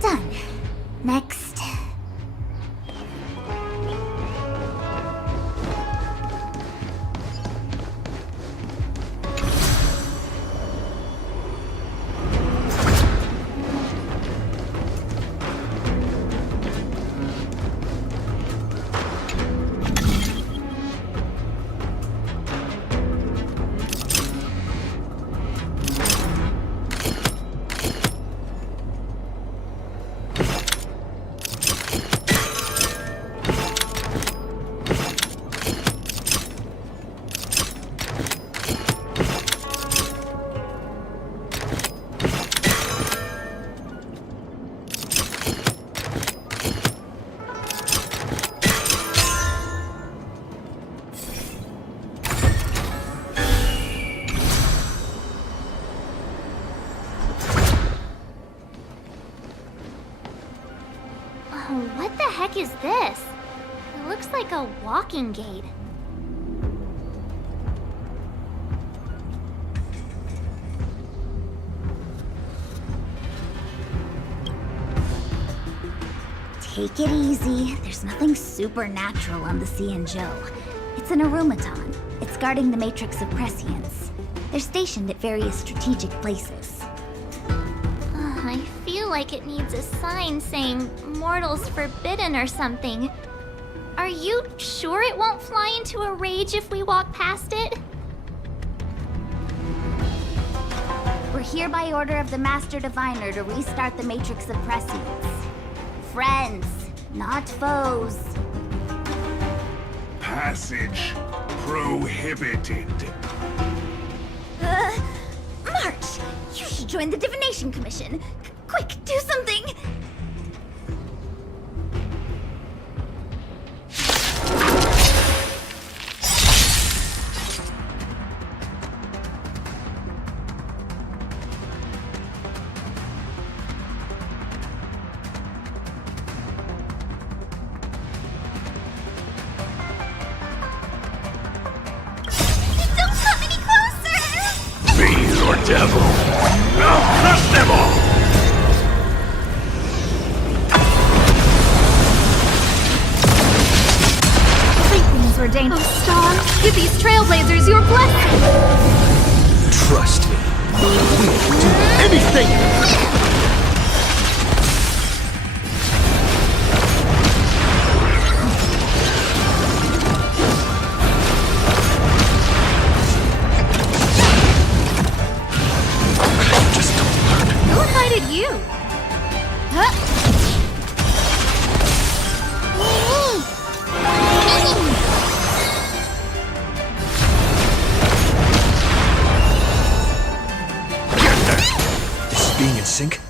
Done. Next. What the heck is this? It looks like a walking gate. Take it easy. There's nothing supernatural on the Joe. It's an automaton. It's guarding the matrix of prescience. They're stationed at various strategic places. I feel like it needs a sign saying mortals forbidden or something. Are you sure it won't fly into a rage if we walk past it? We're here by order of the Master Diviner to restart the Matrix of Prescience. Friends, not foes. Passage prohibited. March! You should join the Divination Commission. Quick, do something! Don't come any closer! Fiend or devil, I'll crush them all! Things ordained. Oh, Star, give these trailblazers your blessing! Trust me. We'll do anything! Just don't learn. Who invited you? This is being in sync?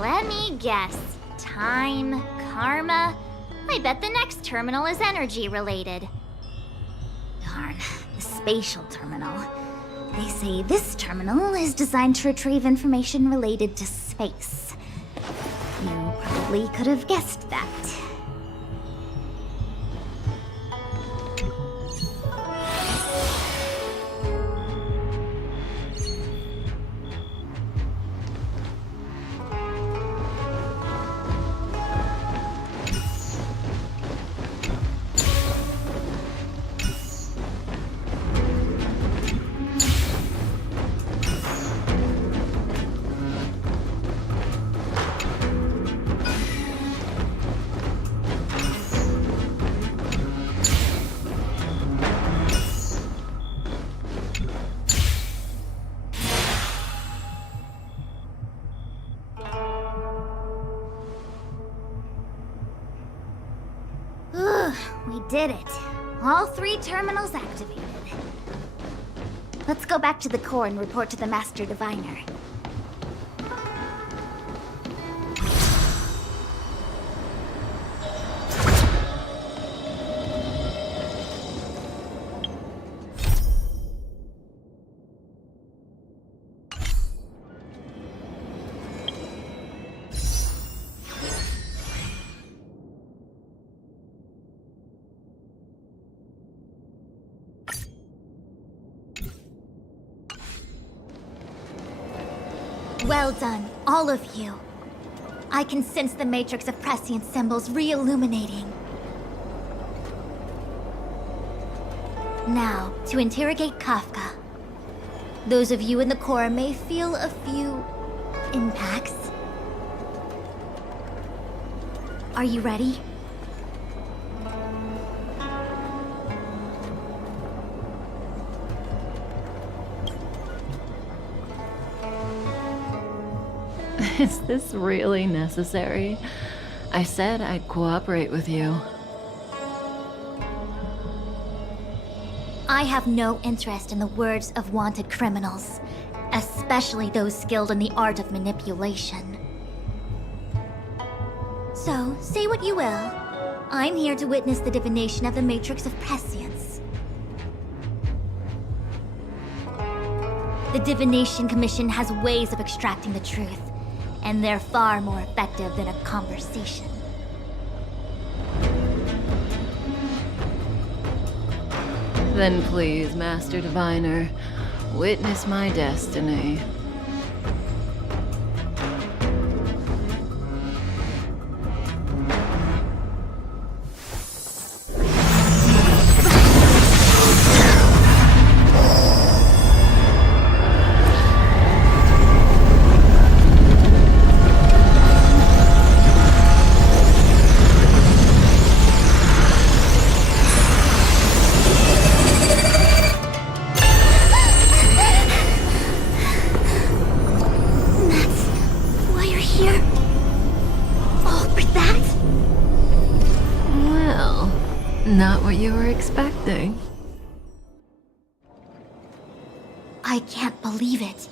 Let me guess. Time, karma. I bet the next terminal is energy related. Darn, the spatial terminal. They say this terminal is designed to retrieve information related to space. You probably could have guessed that. We did it. All 3 terminals activated. Let's go back to the core and report to the Master Diviner. Well done, all of you. I can sense the matrix of prescient symbols re-illuminating. Now, to interrogate Kafka. Those of you in the core may feel a few impacts. Are you ready? Is this really necessary? I said I'd cooperate with you. I have no interest in the words of wanted criminals, especially those skilled in the art of manipulation. So, say what you will. I'm here to witness the divination of the Matrix of Prescience. The Divination Commission has ways of extracting the truth, and they're far more effective than a conversation. Then please, Master Diviner, witness my destiny. Not what you were expecting. I can't believe it.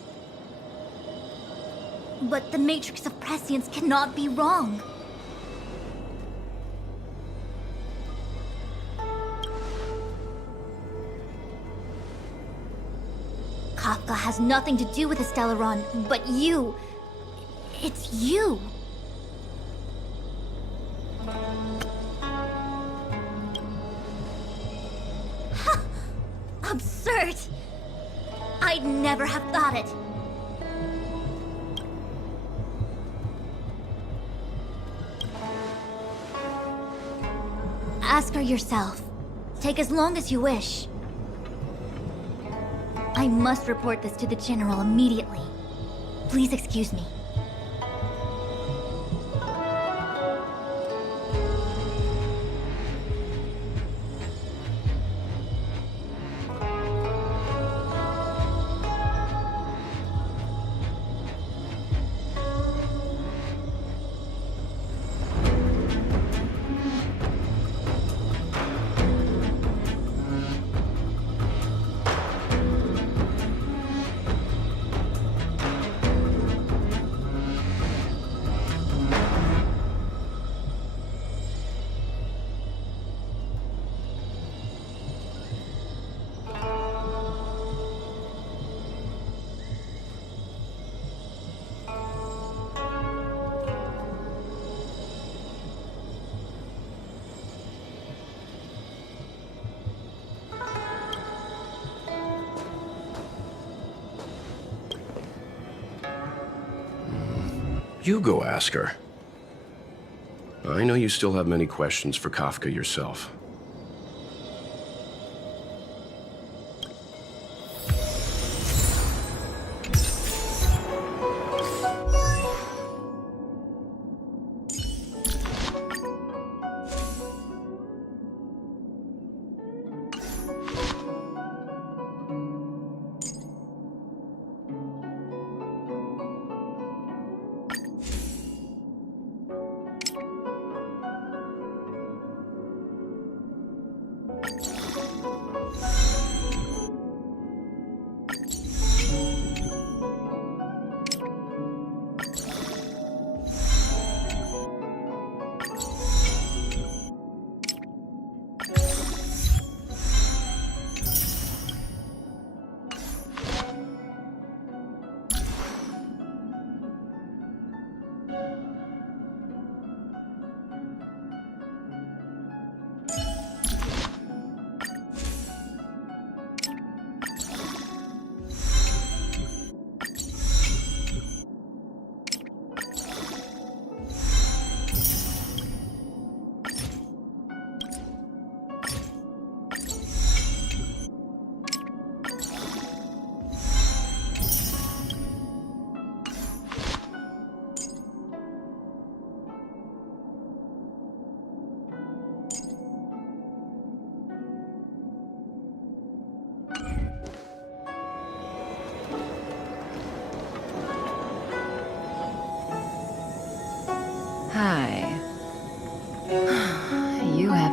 But the Matrix of Prescience cannot be wrong. Kafka has nothing to do with the Stellaron, but you... It's you. Absurd! I'd never have thought it. Ask her yourself. Take as long as you wish. I must report this to the General immediately. Please excuse me. You go ask her. I know you still have many questions for Kafka yourself.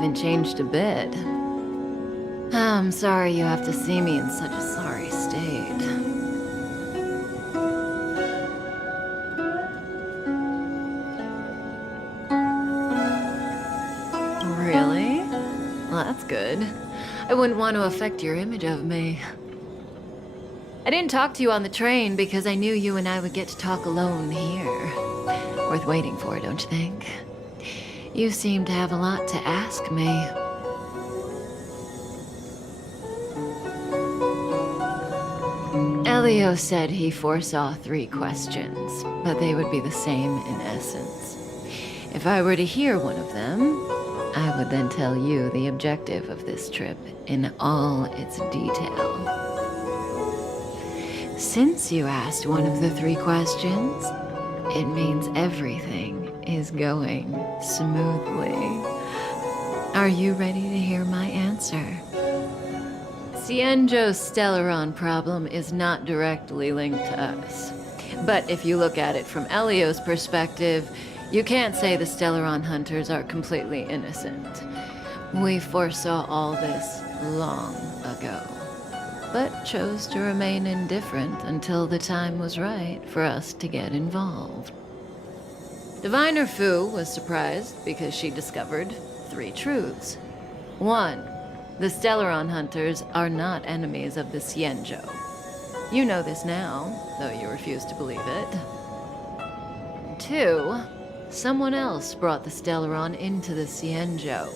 haven't changed a bit. I'm sorry you have to see me in such a sorry state. Really? Well, that's good. I wouldn't want to affect your image of me. I didn't talk to you on the train because I knew you and I would get to talk alone here. Worth waiting for, don't you think? You seem to have a lot to ask me. Elio said he foresaw 3 questions, but they would be the same in essence. If I were to hear one of them, I would then tell you the objective of this trip in all its detail. Since you asked one of the 3 questions, it means everything is going smoothly. Are you ready to hear my answer? Cienjo's Stellaron problem is not directly linked to us. But if you look at it from Elio's perspective, you can't say the Stellaron hunters are completely innocent. We foresaw all this long ago, but chose to remain indifferent until the time was right for us to get involved. Diviner Fu was surprised because she discovered 3 truths. 1, the Stellaron hunters are not enemies of the Cienjo. You know this now, though you refuse to believe it. 2, someone else brought the Stellaron into the Cienjo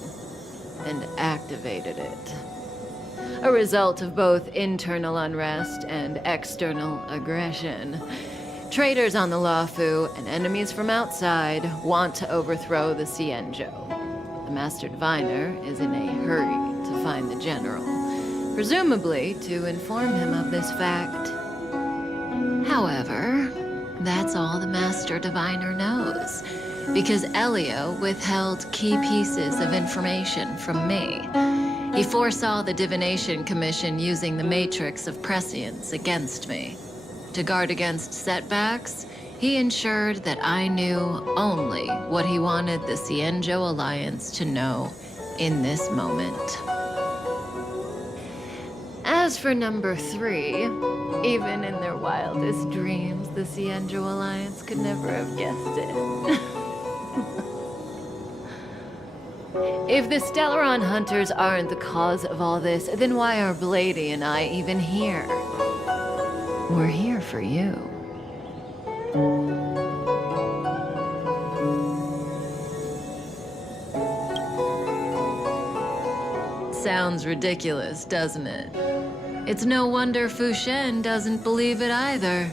and activated it. A result of both internal unrest and external aggression. Traitors on the Luofu and enemies from outside want to overthrow the Cienjo. The Master Diviner is in a hurry to find the General, presumably to inform him of this fact. However, that's all the Master Diviner knows, because Elio withheld key pieces of information from me. He foresaw the Divination Commission using the Matrix of Prescience against me. To guard against setbacks, he ensured that I knew only what he wanted the Cienjo Alliance to know in this moment. As for number 3, even in their wildest dreams, the Cienjo Alliance could never have guessed it. If the Stellaron hunters aren't the cause of all this, then why are Blady and I even here? We're here for you. Sounds ridiculous, doesn't it? It's no wonder Fu Shen doesn't believe it either.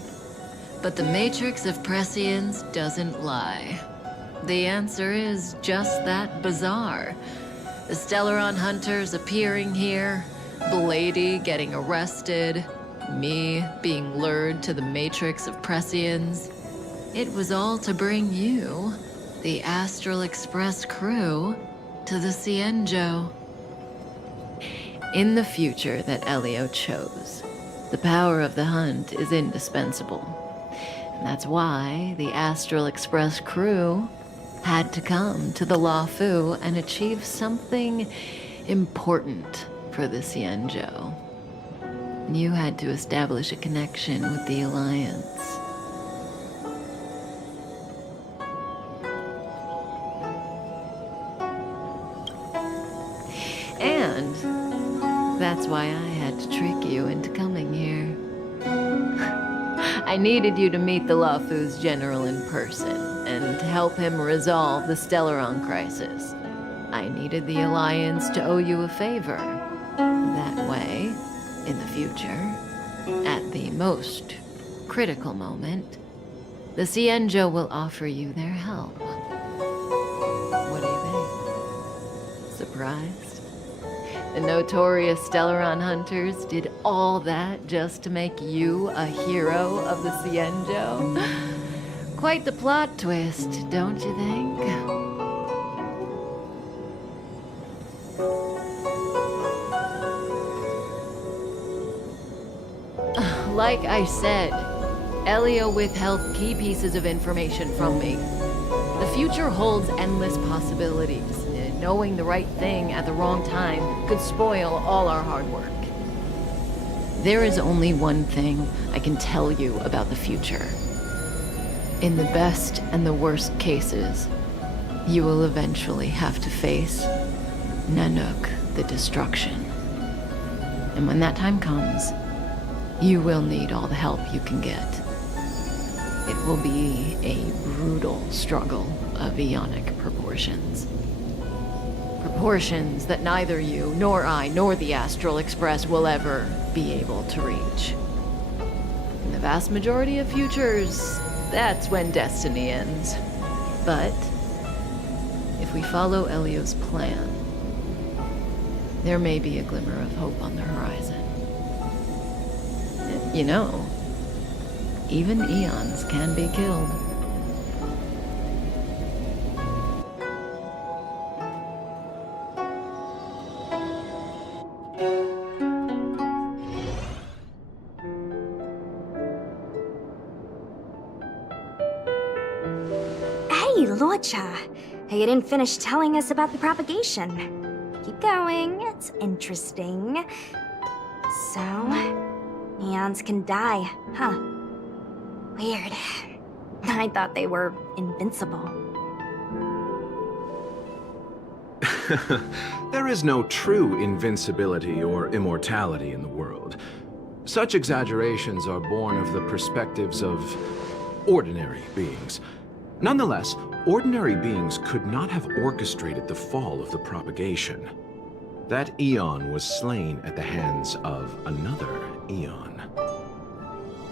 But the Matrix of Prescience doesn't lie. The answer is just that bizarre. The Stellaron hunters appearing here, Blady getting arrested, me being lured to the Matrix of Prescience. It was all to bring you, the Astral Express crew, to the Cienjo. In the future that Elio chose, the power of the hunt is indispensable. And that's why the Astral Express crew had to come to the Luofu and achieve something important for the Cienjo. You had to establish a connection with the Alliance. And that's why I had to trick you into coming here. I needed you to meet the Luofu's general in person and to help him resolve the Stellaron crisis. I needed the Alliance to owe you a favor. That way, in the future, at the most critical moment, the Cienjo will offer you their help. What do you think? Surprised? The notorious Stellaron hunters did all that just to make you a hero of the Cienjo? Quite the plot twist, don't you think? Like I said, Elio withheld key pieces of information from me. The future holds endless possibilities. knowing the right thing at the wrong time could spoil all our hard work. There is only one thing I can tell you about the future. In the best and the worst cases, you will eventually have to face Nanook, the destruction. And when that time comes, you will need all the help you can get. It will be a brutal struggle of eonic proportions. Proportions that neither you, nor I, nor the Astral Express will ever be able to reach. In the vast majority of futures, that's when destiny ends. But if we follow Elio's plan, there may be a glimmer of hope on the horizon. You know, even eons can be killed. Hey, Luocha. You didn't finish telling us about the propagation. Keep going, it's interesting. So, eons can die, huh? Weird. I thought they were invincible. There is no true invincibility or immortality in the world. Such exaggerations are born of the perspectives of ordinary beings. Nonetheless, ordinary beings could not have orchestrated the fall of the propagation. That eon was slain at the hands of another eon.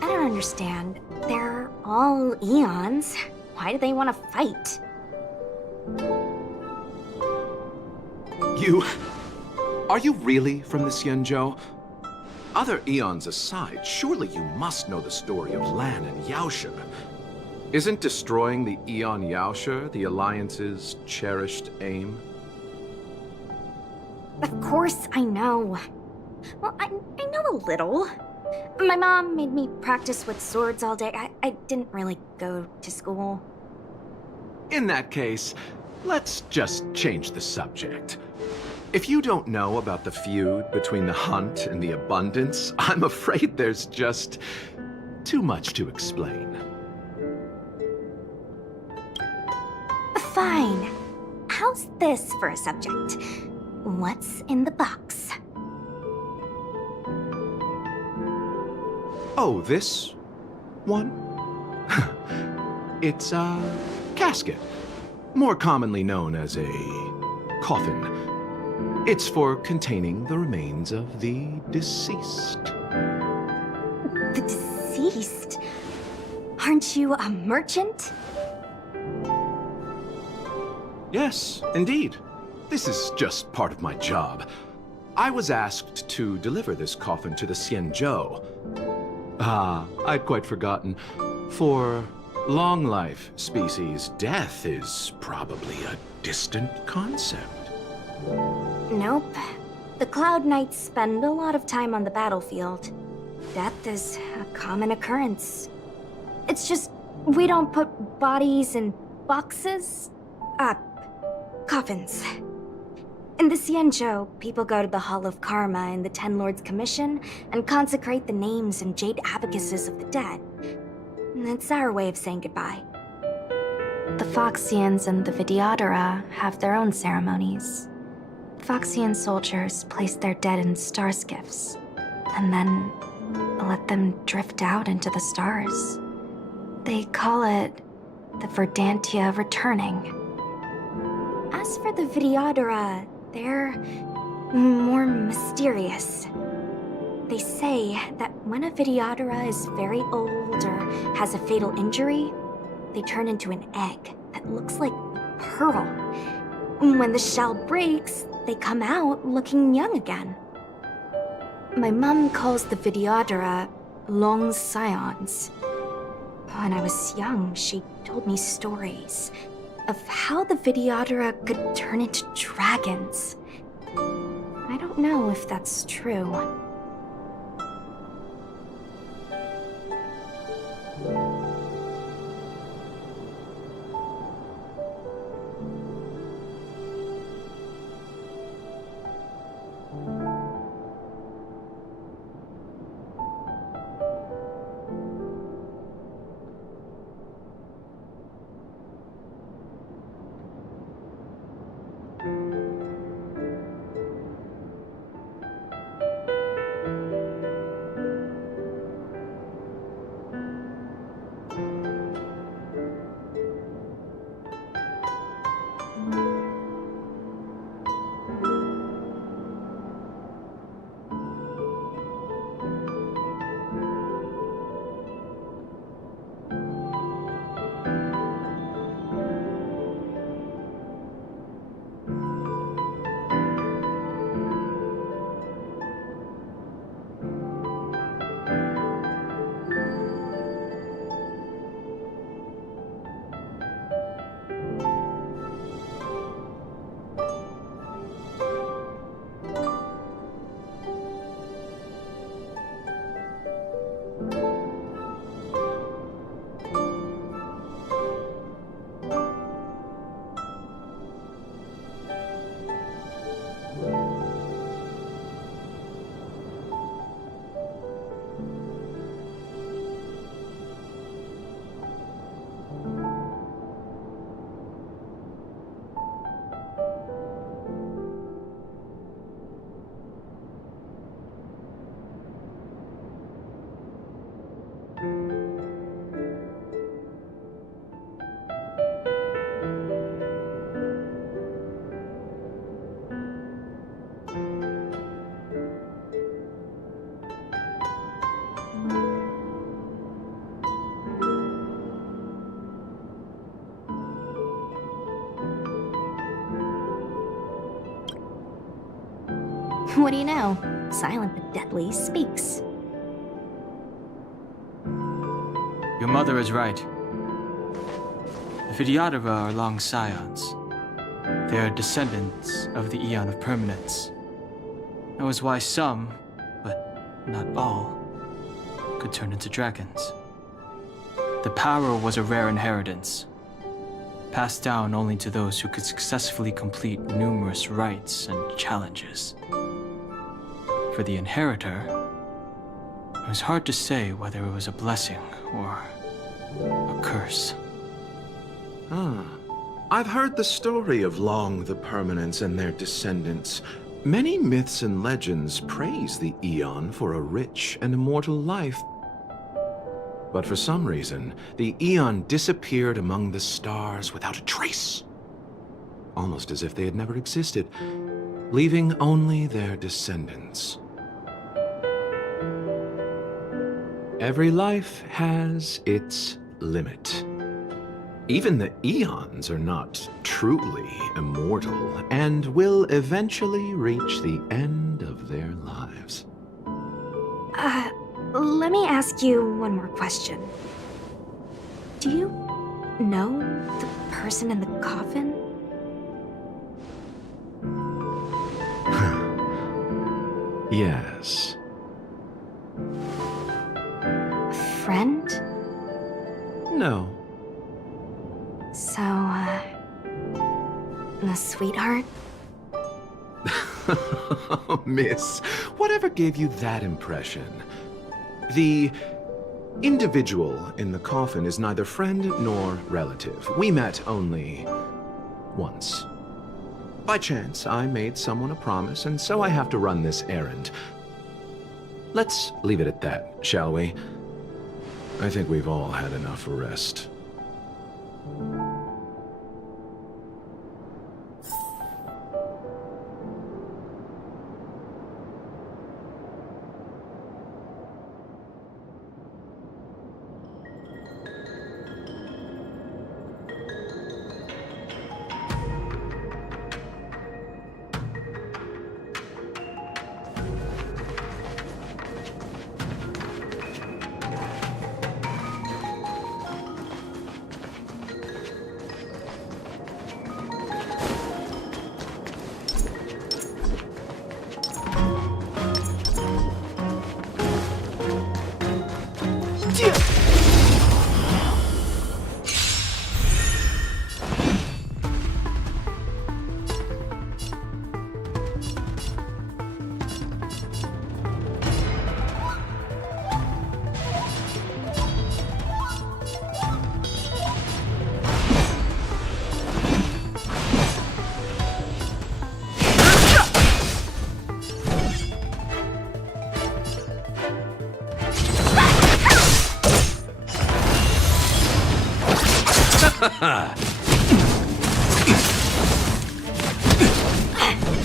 I don't understand. They're all eons. Why do they want to fight? Are you really from the Xianzhou? Other eons aside, surely you must know the story of Lan and Yaoshe. Isn't destroying the Eon Yaoshe the Alliance's cherished aim? Of course I know. Well, I know a little. My mom made me practice with swords all day. I didn't really go to school. In that case, let's just change the subject. If you don't know about the feud between the Hunt and the Abundance, I'm afraid there's just too much to explain. Fine. How's this for a subject? What's in the box? Oh, this one? It's a casket, more commonly known as a coffin. It's for containing the remains of the deceased. The deceased? Aren't you a merchant? Yes, indeed. This is just part of my job. I was asked to deliver this coffin to the Xianzhou. Ah, I'd quite forgotten. For long life species, death is probably a distant concept. Nope. The Cloud Knights spend a lot of time on the battlefield. Death is a common occurrence. It's just, we don't put bodies in boxes. Coffins. In the Xianzhou, people go to the Hall of Karma in the Ten Lords Commission and consecrate the names and jade abacuses of the dead. It's our way of saying goodbye. The Foxians and the Vidyadhara have their own ceremonies. Foxian soldiers place their dead in star skiffs, and then let them drift out into the stars. They call it the Verdantia returning. As for the Vidyadhara, they're more mysterious. They say that when a Vidyadhara is very old or has a fatal injury, they turn into an egg that looks like a pearl. When the shell breaks, they come out looking young again. My mom calls the Vidyadhara long scions. When I was young, she told me stories of how the Vidyadhara could turn into dragons. I don't know if that's true. What do you know? Silent but deadly speaks. Your mother is right. The Vidyadhara are long scions. They are descendants of the Eon of Permanence. That was why some, but not all, could turn into dragons. The power was a rare inheritance, passed down only to those who could successfully complete numerous rites and challenges. For the inheritor, it was hard to say whether it was a blessing or a curse. I've heard the story of Long the Permanence and their descendants. Many myths and legends praise the Eon for a rich and immortal life. But for some reason, the Eon disappeared among the stars without a trace. Almost as if they had never existed, leaving only their descendants. Every life has its limit. Even the Eons are not truly immortal and will eventually reach the end of their lives. Let me ask you one more question. Do you know the person in the coffin? Yes. A friend? No. So, a sweetheart? Miss, whatever gave you that impression? The individual in the coffin is neither friend nor relative. We met only once. By chance, I made someone a promise, and so I have to run this errand. Let's leave it at that, shall we? I think we've all had enough rest.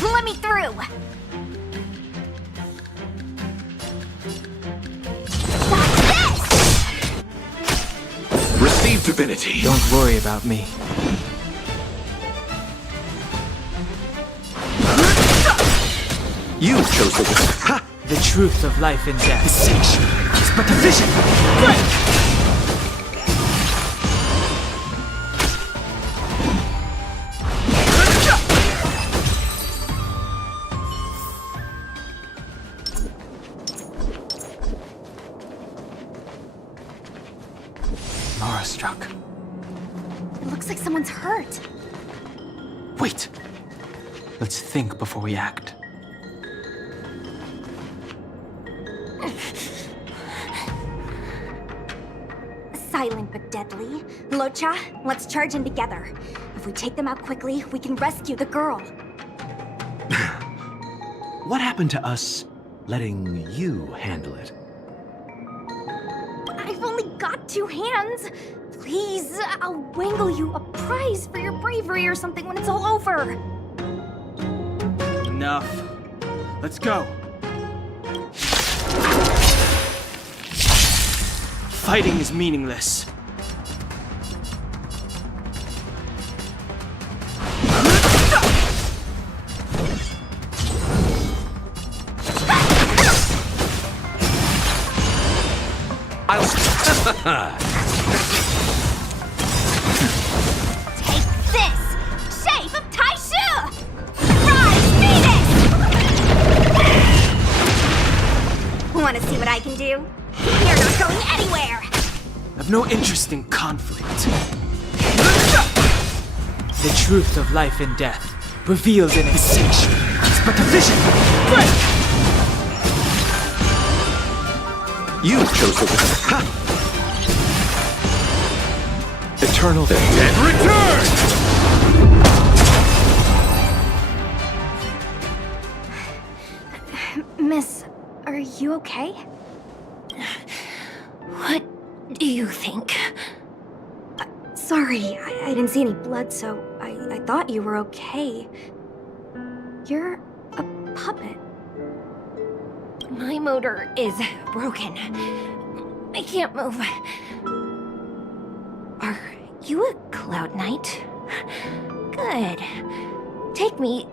Let me through! Receive divinity. Don't worry about me. You chose the way. Ha! The truth of life and death. Distinction is but a vision. Mara struck. It looks like someone's hurt. Wait. Let's think before we act. Silent but deadly. Locha, let's charge in together. If we take them out quickly, we can rescue the girl. What happened to us letting you handle it? I've only got 2 hands. Please, I'll wangle you a prize for your bravery or something when it's all over. Enough. Let's go. Fighting is meaningless. Take this! Shape of Taishu! Rise, Phoenix! Wanna see what I can do? You're not going anywhere! I've no interest in conflict. The truth of life and death, revealed in its sanction, is but a vision. You chose the Ha! Eternal And return! Miss, are you okay? What do you think? Sorry, I didn't see any blood, so I thought you were okay. You're a puppet. My motor is broken. I can't move. Are you a Cloud Knight? Good. Take me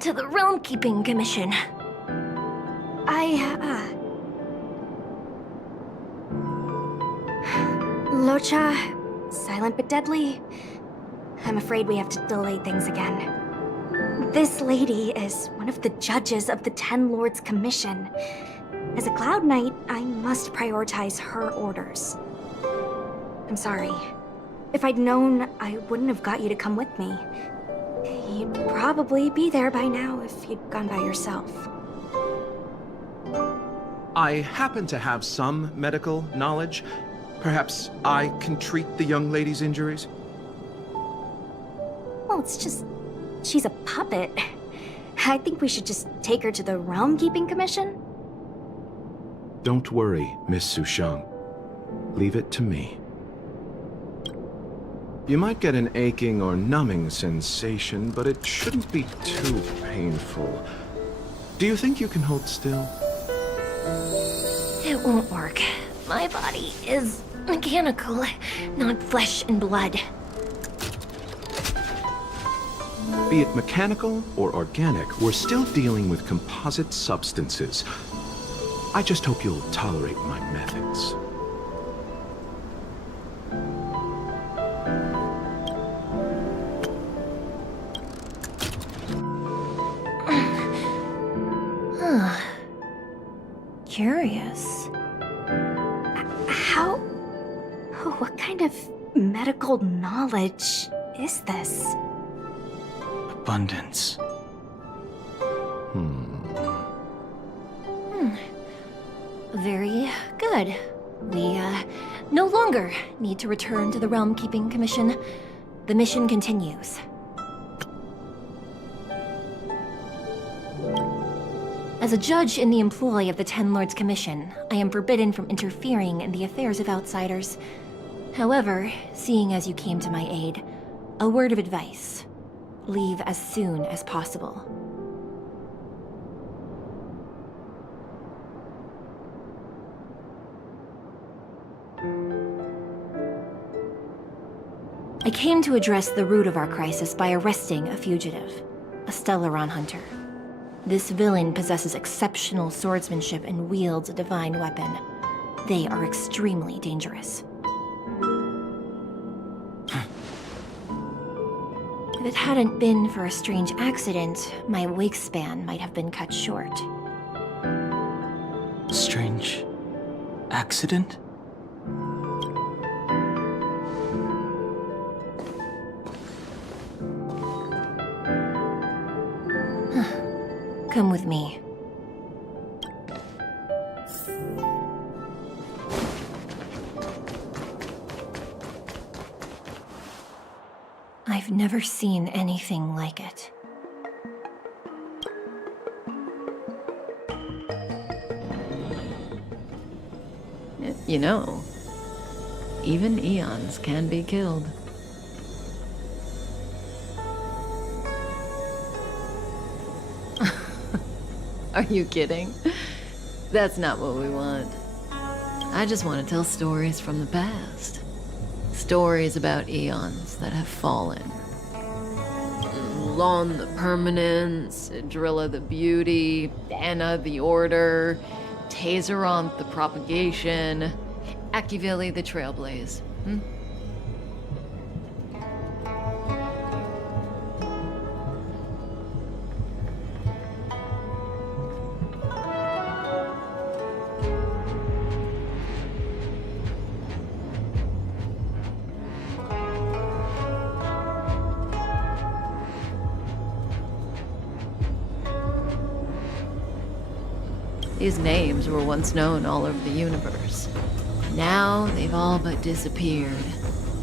to the Realm Keeping Commission. Locha, silent but deadly. I'm afraid we have to delay things again. This lady is one of the judges of the Ten Lords Commission. As a Cloud Knight, I must prioritize her orders. I'm sorry. If I'd known, I wouldn't have got you to come with me. You'd probably be there by now if you'd gone by yourself. I happen to have some medical knowledge. Perhaps I can treat the young lady's injuries? Well, it's just... she's a puppet. I think we should just take her to the Realm Keeping Commission. Don't worry, Miss Sushang. Leave it to me. You might get an aching or numbing sensation, but it shouldn't be too painful. Do you think you can hold still? It won't work. My body is mechanical, not flesh and blood. Be it mechanical or organic, we're still dealing with composite substances. I just hope you'll tolerate my methods. Curious. How... what kind of medical knowledge is this? Abundance. Very good. We, no longer need to return to the Realm Keeping Commission. The mission continues. As a judge in the employ of the Ten Lords Commission, I am forbidden from interfering in the affairs of outsiders. However, seeing as you came to my aid, a word of advice. Leave as soon as possible. I came to address the root of our crisis by arresting a fugitive, a Stellaron hunter. This villain possesses exceptional swordsmanship and wields a divine weapon. They are extremely dangerous. If it hadn't been for a strange accident, my wake span might have been cut short. Strange accident? Come with me. I've never seen anything like it. You know, even eons can be killed. Are you kidding? That's not what we want. I just want to tell stories from the past. Stories about eons that have fallen. Lon the Permanence, Drilla the Beauty, Anna the Order, Tazeronth the Propagation. Akivili the Trailblaze. Hmm? These names were once known all over the universe. Now they've all but disappeared,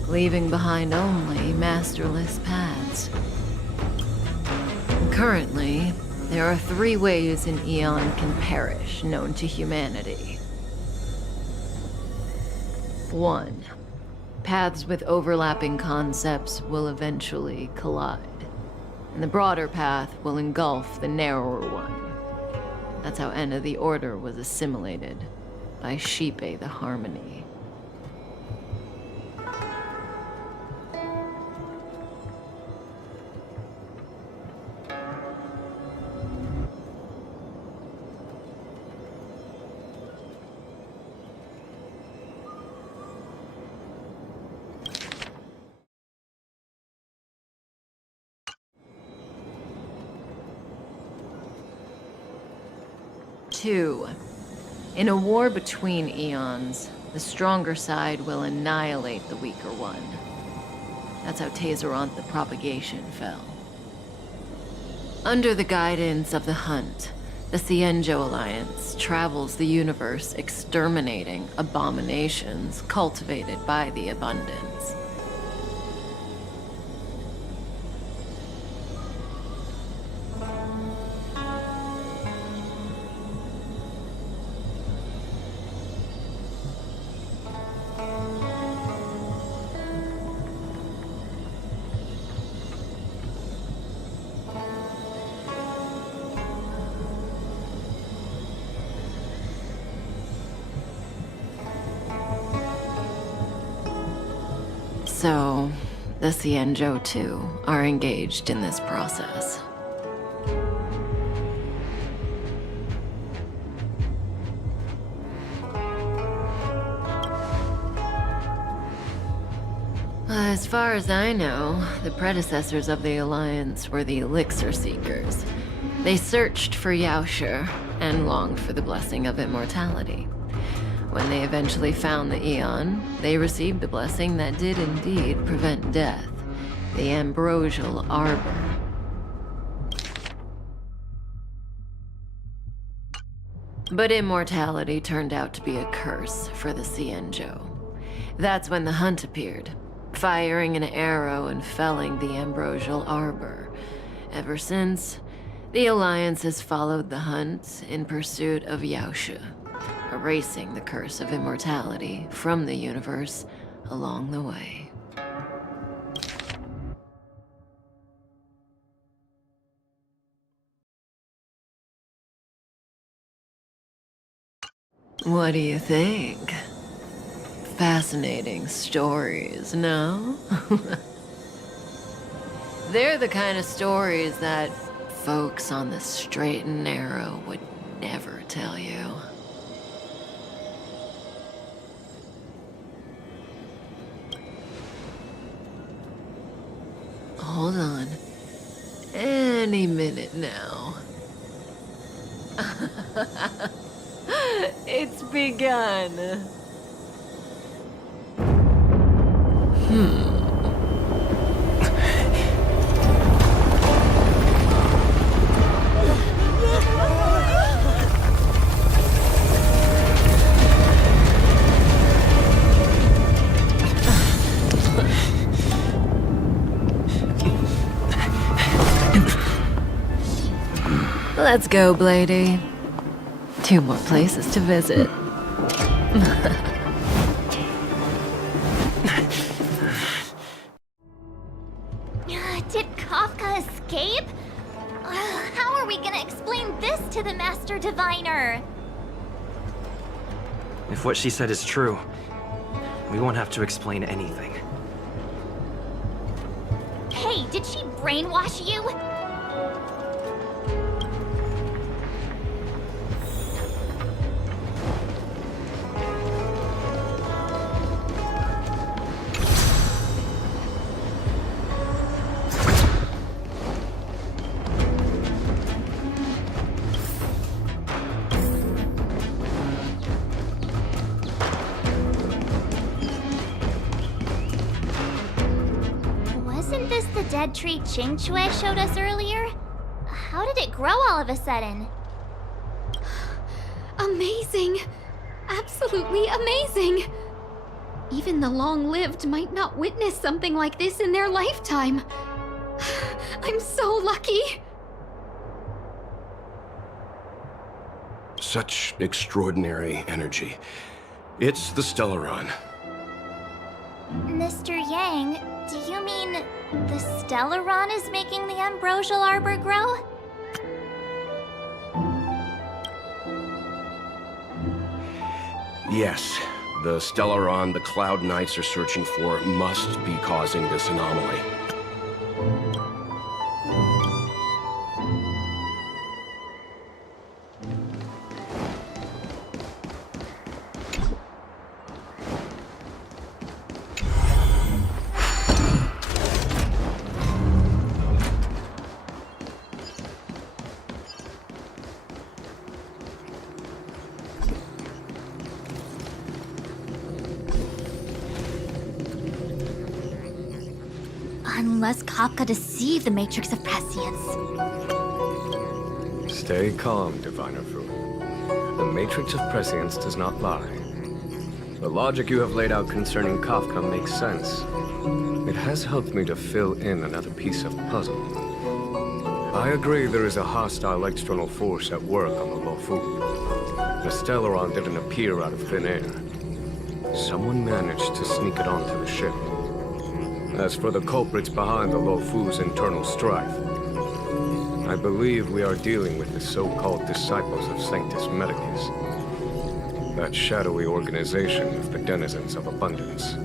leaving behind only masterless paths. Currently, there are 3 ways an Eon can perish known to humanity. 1. Paths with overlapping concepts will eventually collide, and the broader path will engulf the narrower one. That's how Enna the Order was assimilated by Sheepe the Harmony. Two, in a war between eons, the stronger side will annihilate the weaker one. That's how Tazeronth the Propagation fell. Under the guidance of the Hunt, the Cienjo Alliance travels the universe exterminating abominations cultivated by the Abundance. So, the Cienjo, too, are engaged in this process. As far as I know, the predecessors of the Alliance were the Elixir Seekers. They searched for Hsr and longed for the blessing of immortality. When they eventually found the Eon, they received the blessing that did indeed prevent death, the Ambrosial Arbor. But immortality turned out to be a curse for the Cienjo. That's when the Hunt appeared, firing an arrow and felling the Ambrosial Arbor. Ever since, the Alliance has followed the Hunt in pursuit of Hsr, erasing the curse of immortality from the universe along the way. What do you think? Fascinating stories, no? They're the kind of stories that folks on the straight and narrow would never tell you. Hold on. Any minute now. It's begun. Let's go, Blady. 2 more places to visit. Did Kafka escape? How are we gonna explain this to the Master Diviner? If what she said is true, we won't have to explain anything. Hey, did she brainwash you? dead tree Ching Chue showed us earlier? How did it grow all of a sudden? Amazing! Absolutely amazing! Even the long-lived might not witness something like this in their lifetime. I'm so lucky! Such extraordinary energy. It's the Stellaron. Mr. Yang, do you mean the Stellaron is making the ambrosial arbor grow? Yes, the Stellaron the Cloud Knights are searching for must be causing this anomaly. Unless Kafka deceived the Matrix of Prescience. Stay calm, Diviner Fu. The Matrix of Prescience does not lie. The logic you have laid out concerning Kafka makes sense. It has helped me to fill in another piece of puzzle. I agree there is a hostile external force at work on the Luofu. The Stellaron didn't appear out of thin air. Someone managed to sneak it onto the ship. As for the culprits behind the Luofu's internal strife, I believe we are dealing with the so-called disciples of Sanctus Medicus. That shadowy organization of the denizens of abundance.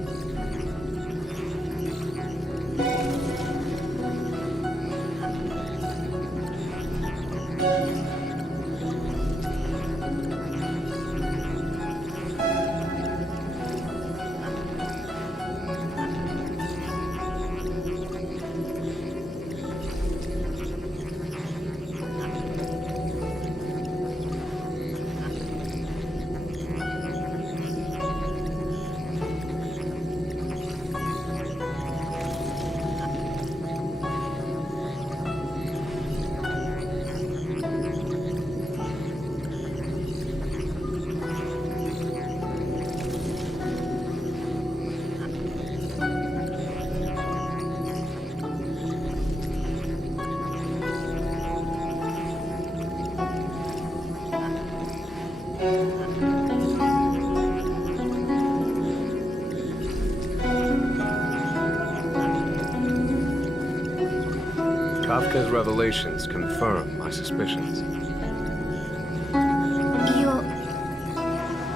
Kafka's revelations confirm my suspicions.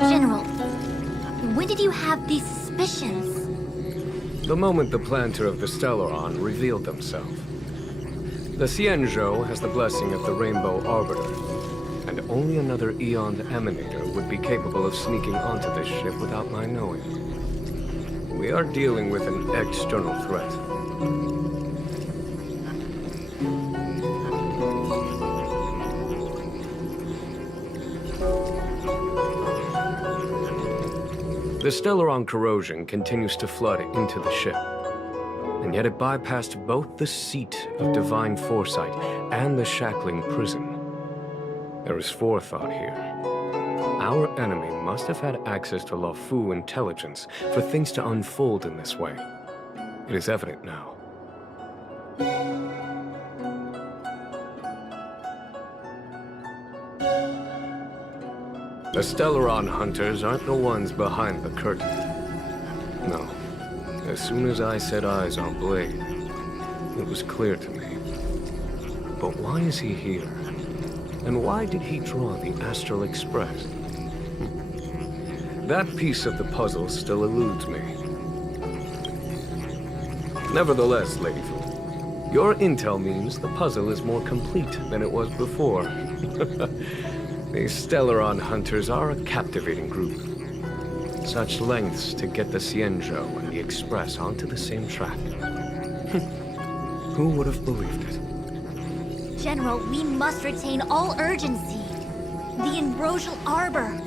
General, when did you have these suspicions? The moment the planter of the Stellaron revealed themselves. The Xianzhou has the blessing of the Rainbow Arbiter, and only another Eon Emanator would be capable of sneaking onto this ship without my knowing. We are dealing with an external threat. The Stellaron corrosion continues to flood into the ship, and yet it bypassed both the seat of divine foresight and the shackling prison. There is forethought here. Our enemy must have had access to Luofu intelligence for things to unfold in this way. It is evident now. The Stellaron hunters aren't the ones behind the curtain. No. As soon as I set eyes on Blade, it was clear to me. But why is he here? And why did he draw the Astral Express? That piece of the puzzle still eludes me. Nevertheless, Lady Fu, your intel means the puzzle is more complete than it was before. These Stellaron hunters are a captivating group. Such lengths to get the Xianzhou and the Express onto the same track. Who would have believed it? General, we must retain all urgency. The Ambrosial Arbor.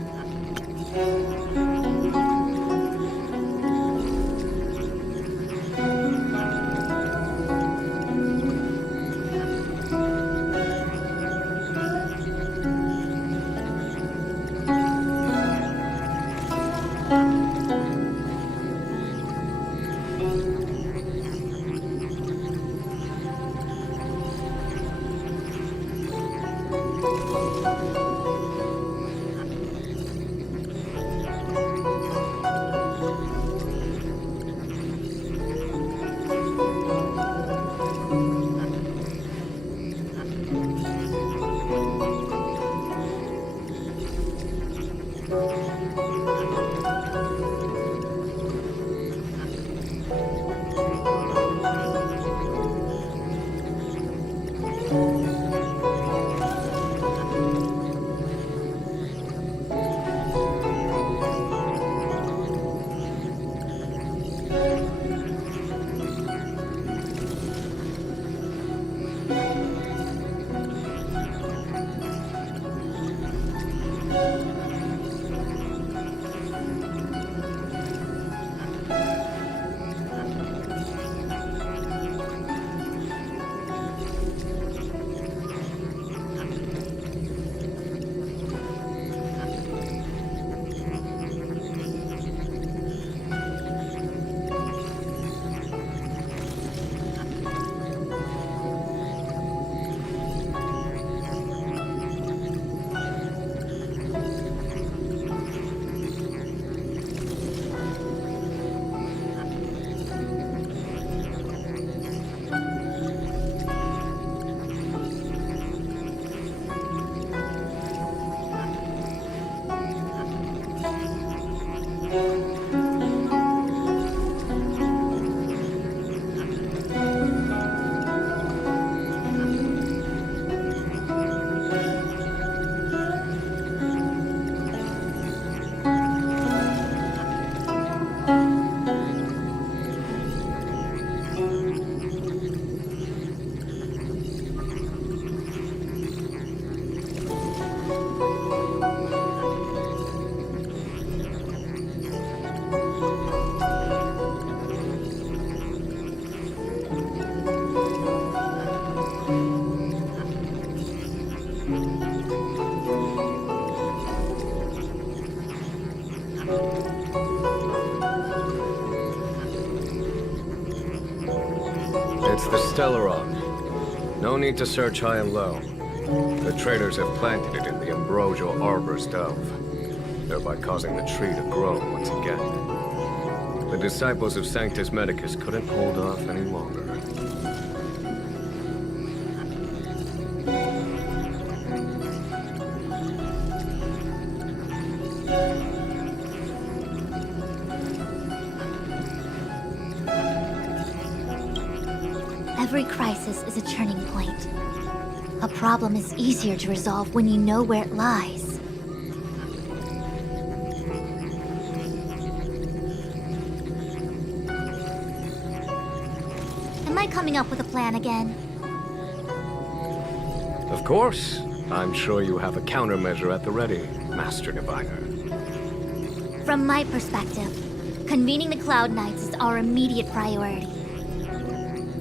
It's the Stellaron. No need to search high and low. The traders have planted it in the ambrosial arbor's dove, thereby causing the tree to grow once again. The disciples of Sanctus Medicus couldn't hold off any longer. Every crisis is a turning point. A problem is easier to resolve when you know where it lies. Am I coming up with a plan again? Of course. I'm sure you have a countermeasure at the ready, Master Diviner. From my perspective, convening the Cloud Knights is our immediate priority.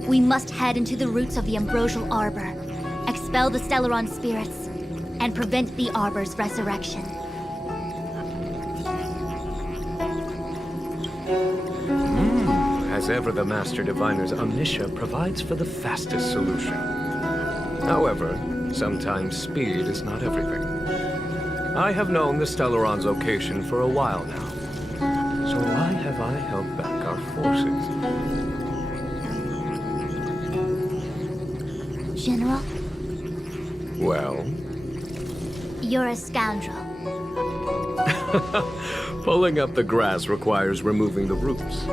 We must head into the roots of the ambrosial arbor, expel the Stellaron spirits, and prevent the arbor's resurrection. As ever, the Master Diviner's omniscia provides for the fastest solution. However, sometimes speed is not everything. I have known the Stellaron's location for a while now. So why have I held back our forces? General, Well, you're a scoundrel. pulling up the grass requires removing the roots.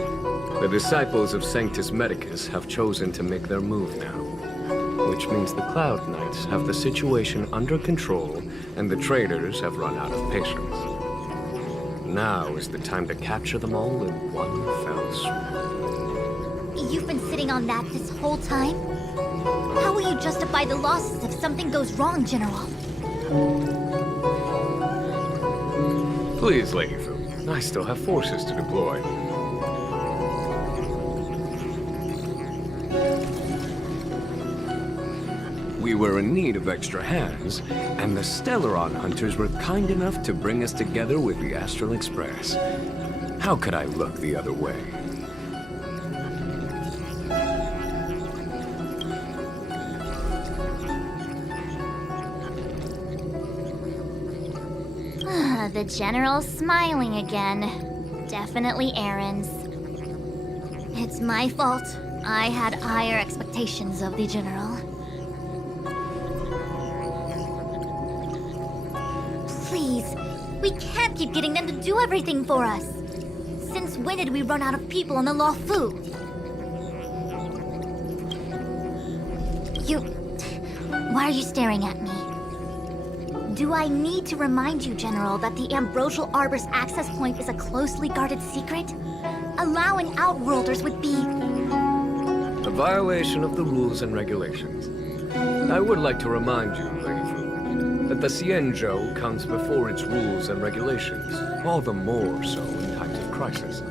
The disciples of Sanctus Medicus have chosen to make their move now, which means the Cloud Knights have the situation under control and the traders have run out of patience. Now is the time to capture them all in one fell swoop. You've been sitting on that this whole time? How will you justify the losses if something goes wrong, General? Please, Lady Fu. I still have forces to deploy. We were in need of extra hands, and the Stellaron hunters were kind enough to bring us together with the Astral Express. How could I look the other way? The General's smiling again. Definitely errands. It's my fault. I had higher expectations of the General. Please, we can't keep getting them to do everything for us. Since when did we run out of people on the Luofu? Why are you staring at me? Do I need to remind you, General, that the Ambrosial Arbor's access point is a closely guarded secret? Allowing Outworlders would be... A violation of the rules and regulations. I would like to remind you, Lady Fu, that the Xianzhou comes before its rules and regulations, all the more so in times of crisis.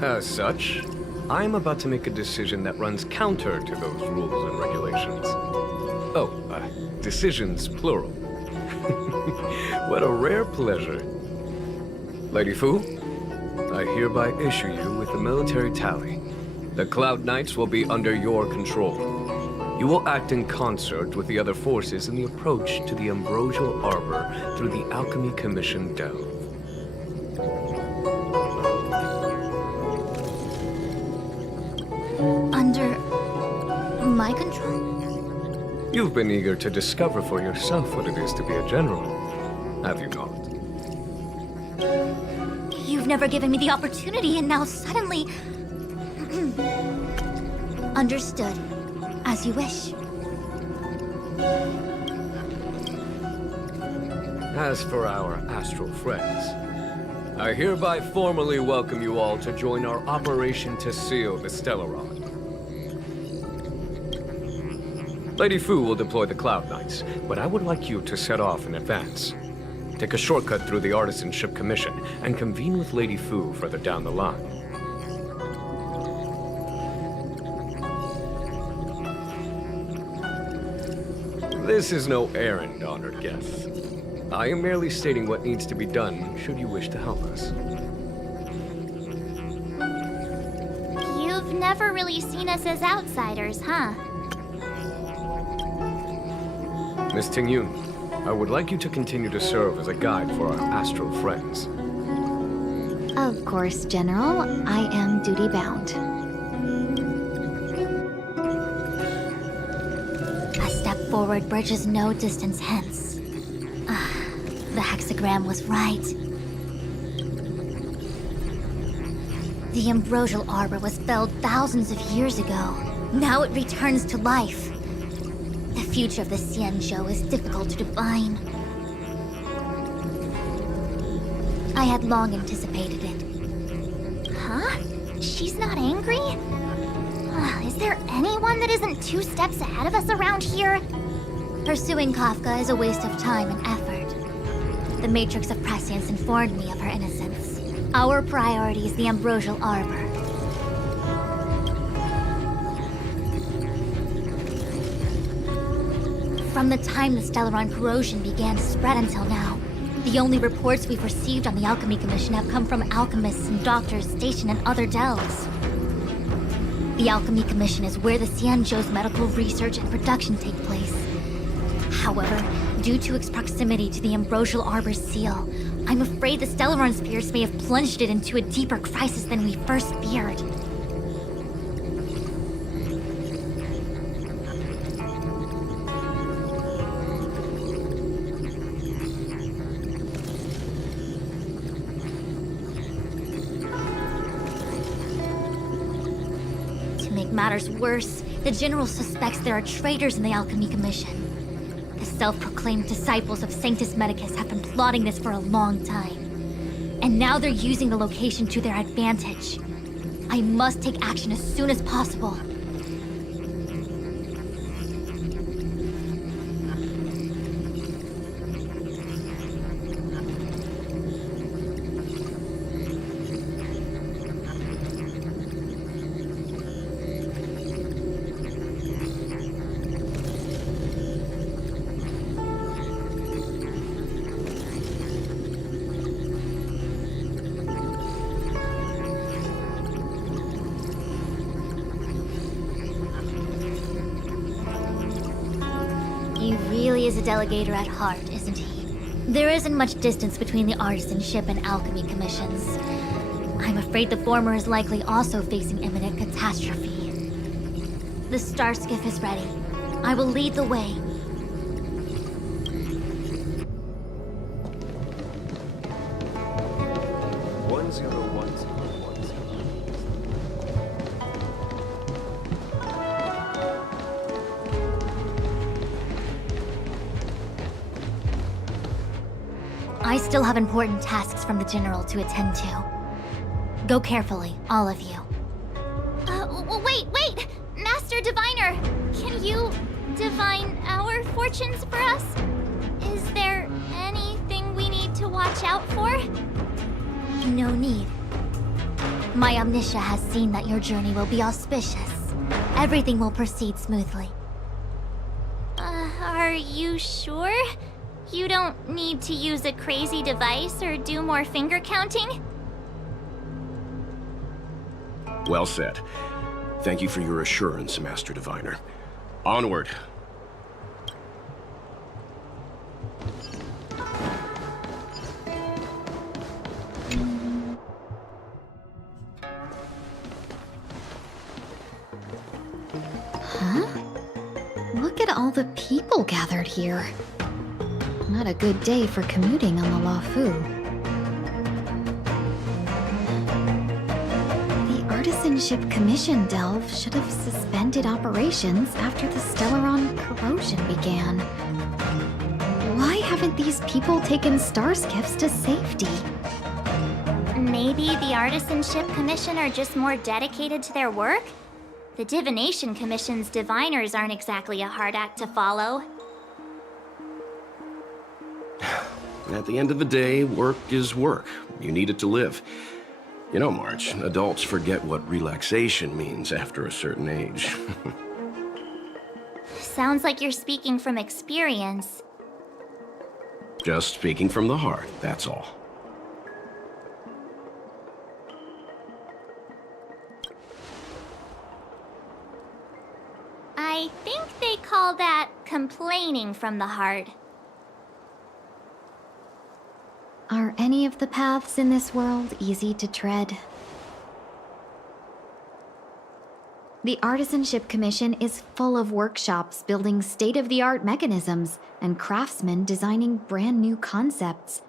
As such, I am about to make a decision that runs counter to those rules and regulations. Oh, decisions plural. What a rare pleasure. Lady Fu, I hereby issue you with the military tally. The Cloud Knights will be under your control. You will act in concert with the other forces in the approach to the Ambrosial Arbor through the Alchemy Commission delve. Under... my control? You've been eager to discover for yourself what it is to be a general, have you not? You've never given me the opportunity, and now suddenly... Understood. As you wish. As for our astral friends, I hereby formally welcome you all to join our operation to seal the Stellaron. Lady Fu will deploy the Cloud Knights, but I would like you to set off in advance. Take a shortcut through the Artisanship Commission and convene with Lady Fu further down the line. This is no errand, honored guest. I am merely stating what needs to be done should you wish to help us. You've never really seen us as outsiders, huh? Miss Tingyun, I would like you to continue to serve as a guide for our astral friends. Of course, General. I am duty-bound. A step forward bridges no distance hence. The hexagram was right. The Ambrosial Arbor was felled thousands of years ago. Now it returns to life. The future of the Xianzhou is difficult to define. I had long anticipated it. Huh? She's not angry? Is there anyone that isn't 2 steps ahead of us around here? Pursuing Kafka is a waste of time and effort. The Matrix of Prescience informed me of her innocence. Our priority is the Ambrosial Arbor. From the time the Stellaron corrosion began to spread until now, the only reports we've received on the Alchemy Commission have come from alchemists and doctors stationed in other delves. The Alchemy Commission is where the Xianzhou's medical research and production take place. However, due to its proximity to the Ambrosial Arbor's seal, I'm afraid the Stellaron spirits may have plunged it into a deeper crisis than we first feared. To make matters worse, the General suspects there are traitors in the Alchemy Commission. The self-proclaimed disciples of Sanctus Medicus have been plotting this for a long time. And now they're using the location to their advantage. I must take action as soon as possible. is a delegator at heart, isn't he? There isn't much distance between the artisanship and alchemy commissions. I'm afraid the former is likely also facing imminent catastrophe. The star skiff is ready. I will lead the way. I still have important tasks from the General to attend to. Go carefully, all of you. Wait! Master Diviner! Can you divine our fortunes for us? Is there anything we need to watch out for? No need. My Omniscia has seen that your journey will be auspicious. Everything will proceed smoothly. Are you sure? You don't need to use a crazy device or do more finger counting? Well said. Thank you for your assurance, Master Diviner. Onward. Look at all the people gathered here. Not a good day for commuting on the Luofu. The Artisanship Commission Delve should have suspended operations after the Stellaron corrosion began. Why haven't these people taken star skiffs to safety? Maybe the Artisanship Commission are just more dedicated to their work? The Divination Commission's diviners aren't exactly a hard act to follow. At the end of the day, work is work. You need it to live. You know, March, adults forget what relaxation means after a certain age. Sounds like you're speaking from experience. Just speaking from the heart, that's all. I think they call that complaining from the heart. Are any of the paths in this world easy to tread? The Artisanship Commission is full of workshops building state-of-the-art mechanisms and craftsmen designing brand new concepts.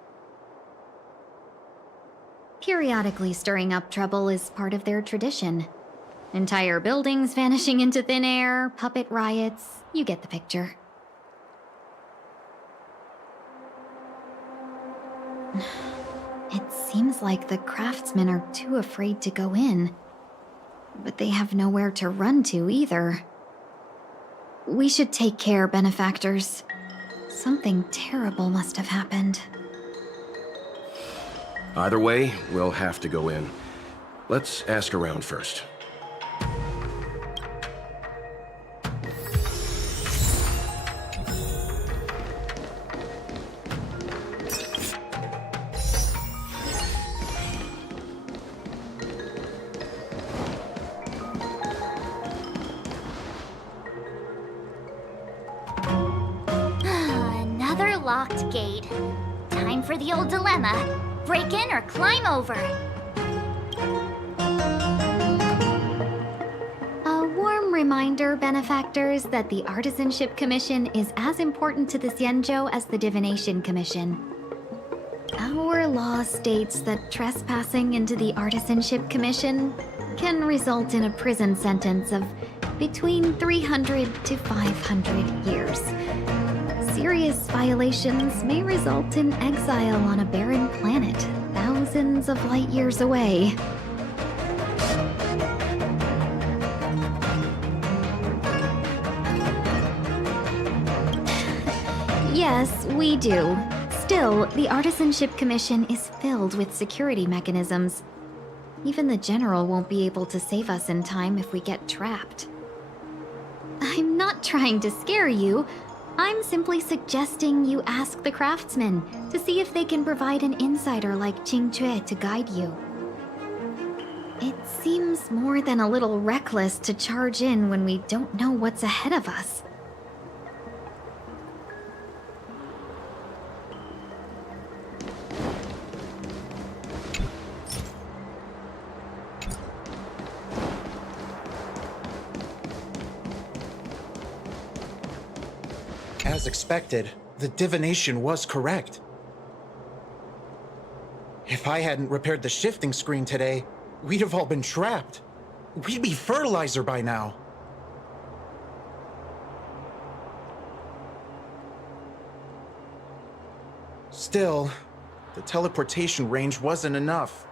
Periodically stirring up trouble is part of their tradition. Entire buildings vanishing into thin air, puppet riots, you get the picture. It seems like the craftsmen are too afraid to go in. But they have nowhere to run to either. We should take care, benefactors. Something terrible must have happened. Either way, we'll have to go in. Let's ask around first. Another locked gate. Time for the old dilemma. Break in or climb over. A warm reminder, benefactors, that the Artisanship Commission is as important to the Xianzhou as the Divination Commission. Our law states that trespassing into the Artisanship Commission can result in a prison sentence of between 300 to 500 years. Serious violations may result in exile on a barren planet, thousands of light years away. Yes, we do. Still, the Artisanship Commission is filled with security mechanisms. Even the General won't be able to save us in time if we get trapped. I'm not trying to scare you. I'm simply suggesting you ask the craftsmen to see if they can provide an insider like Qing Cue to guide you. It seems more than a little reckless to charge in when we don't know what's ahead of us. As expected, the divination was correct. If I hadn't repaired the shifting screen today, we'd have all been trapped. We'd be fertilizer by now. Still, the teleportation range wasn't enough.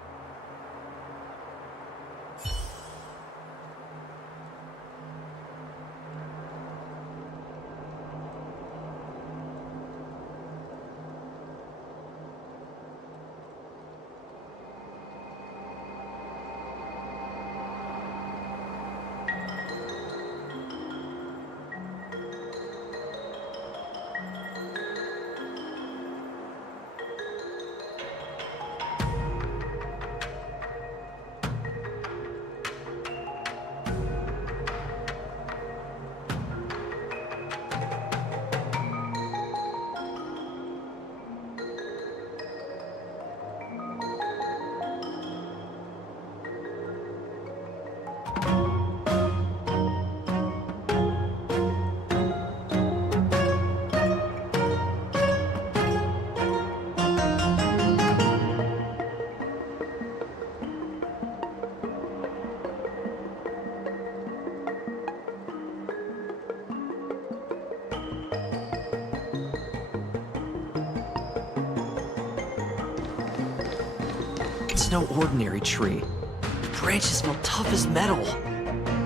It's no ordinary tree. The branches feel tough as metal.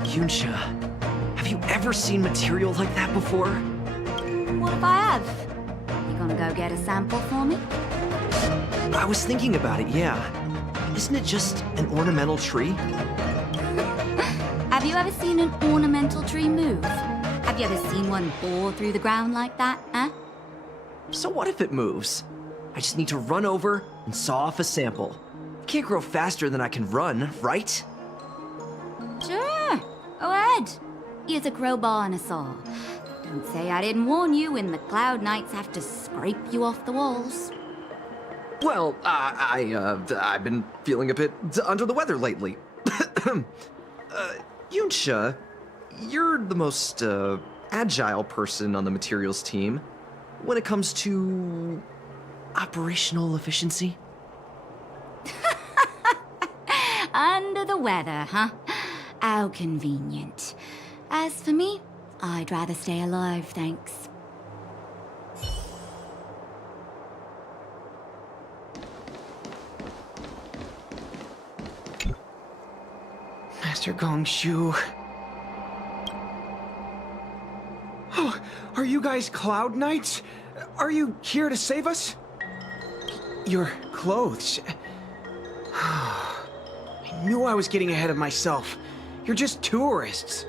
Yunsha, have you ever seen material like that before? What if I have? You gonna go get a sample for me? I was thinking about it, yeah. Isn't it just an ornamental tree? Have you ever seen an ornamental tree move? Have you ever seen one bore through the ground like that, huh? So what if it moves? I just need to run over and saw off a sample. Can't grow faster than I can run, right? Sure, go ahead. Here's a crowbar and a saw. Don't say I didn't warn you when the Cloud Knights have to scrape you off the walls. Well, I've been feeling a bit under the weather lately. Yunsha, you're the most agile person on the materials team when it comes to operational efficiency. Under the weather, huh? How convenient. As for me, I'd rather stay alive, thanks. Master Gongshu. Oh, are you guys Cloud Knights? Are you here to save us? Your clothes. I knew I was getting ahead of myself. You're just tourists.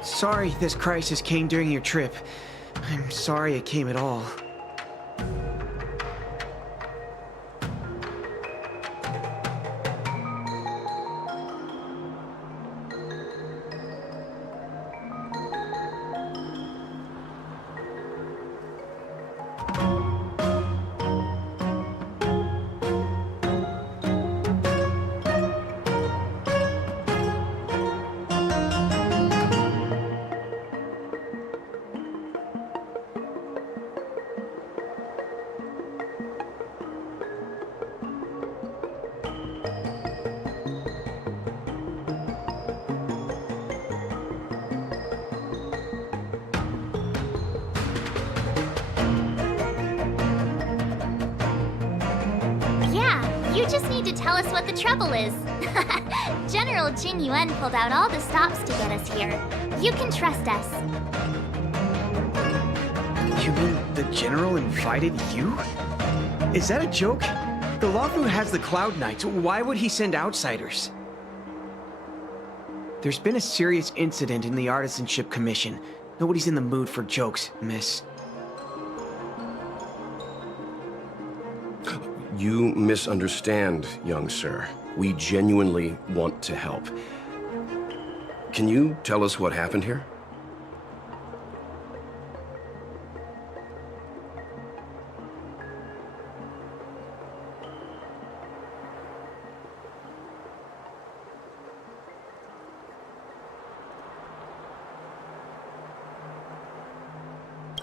Sorry this crisis came during your trip. I'm sorry it came at all. You just need to tell us what the trouble is. General Jing Yuan pulled out all the stops to get us here. You can trust us. You mean the General invited you? Is that a joke? The Luofu has the Cloud Knights. Why would he send outsiders? There's been a serious incident in the Artisanship Commission. Nobody's in the mood for jokes, miss. You misunderstand, young sir. We genuinely want to help. Can you tell us what happened here?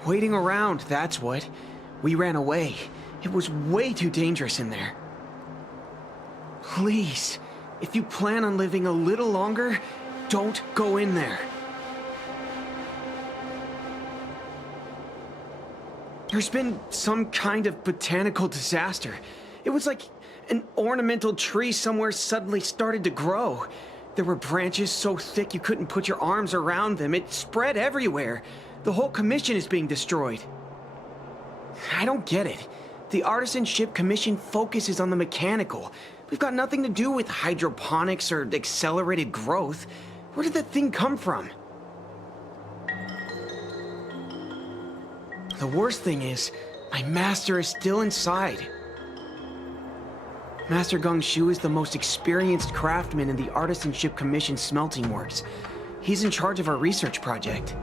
Waiting around, that's what. We ran away. It was way too dangerous in there. Please, if you plan on living a little longer, don't go in there. There's been some kind of botanical disaster. It was like an ornamental tree somewhere suddenly started to grow. There were branches so thick you couldn't put your arms around them. It spread everywhere. The whole commission is being destroyed. I don't get it. The Artisanship Commission focuses on the mechanical. We've got nothing to do with hydroponics or accelerated growth. Where did that thing come from? The worst thing is, my master is still inside. Master Gongshu is the most experienced craftsman in the Artisanship Commission smelting works. He's in charge of our research project.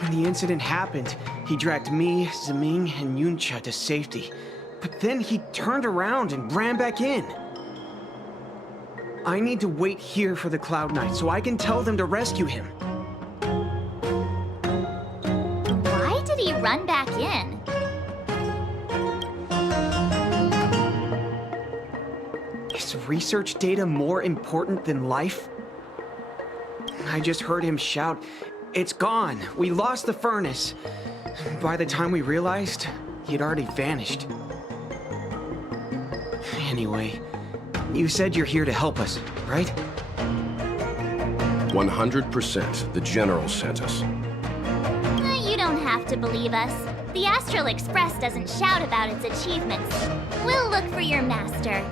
When the incident happened, he dragged me, Zeming, and Yuncha to safety. But then he turned around and ran back in. I need to wait here for the Cloud Knight so I can tell them to rescue him. Why did he run back in? Is research data more important than life? I just heard him shout, "It's gone! We lost the furnace!" By the time we realized, he'd already vanished. Anyway, you said you're here to help us, right? 100%. The General sent us. You don't have to believe us. The Astral Express doesn't shout about its achievements. We'll look for your master.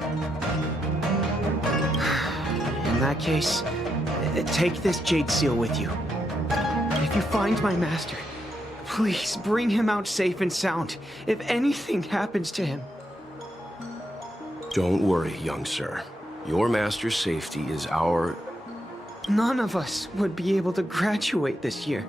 In that case, take this jade seal with you. If you find my master, please bring him out safe and sound. If anything happens to him. Don't worry, young sir. Your master's safety is our... None of us would be able to graduate this year.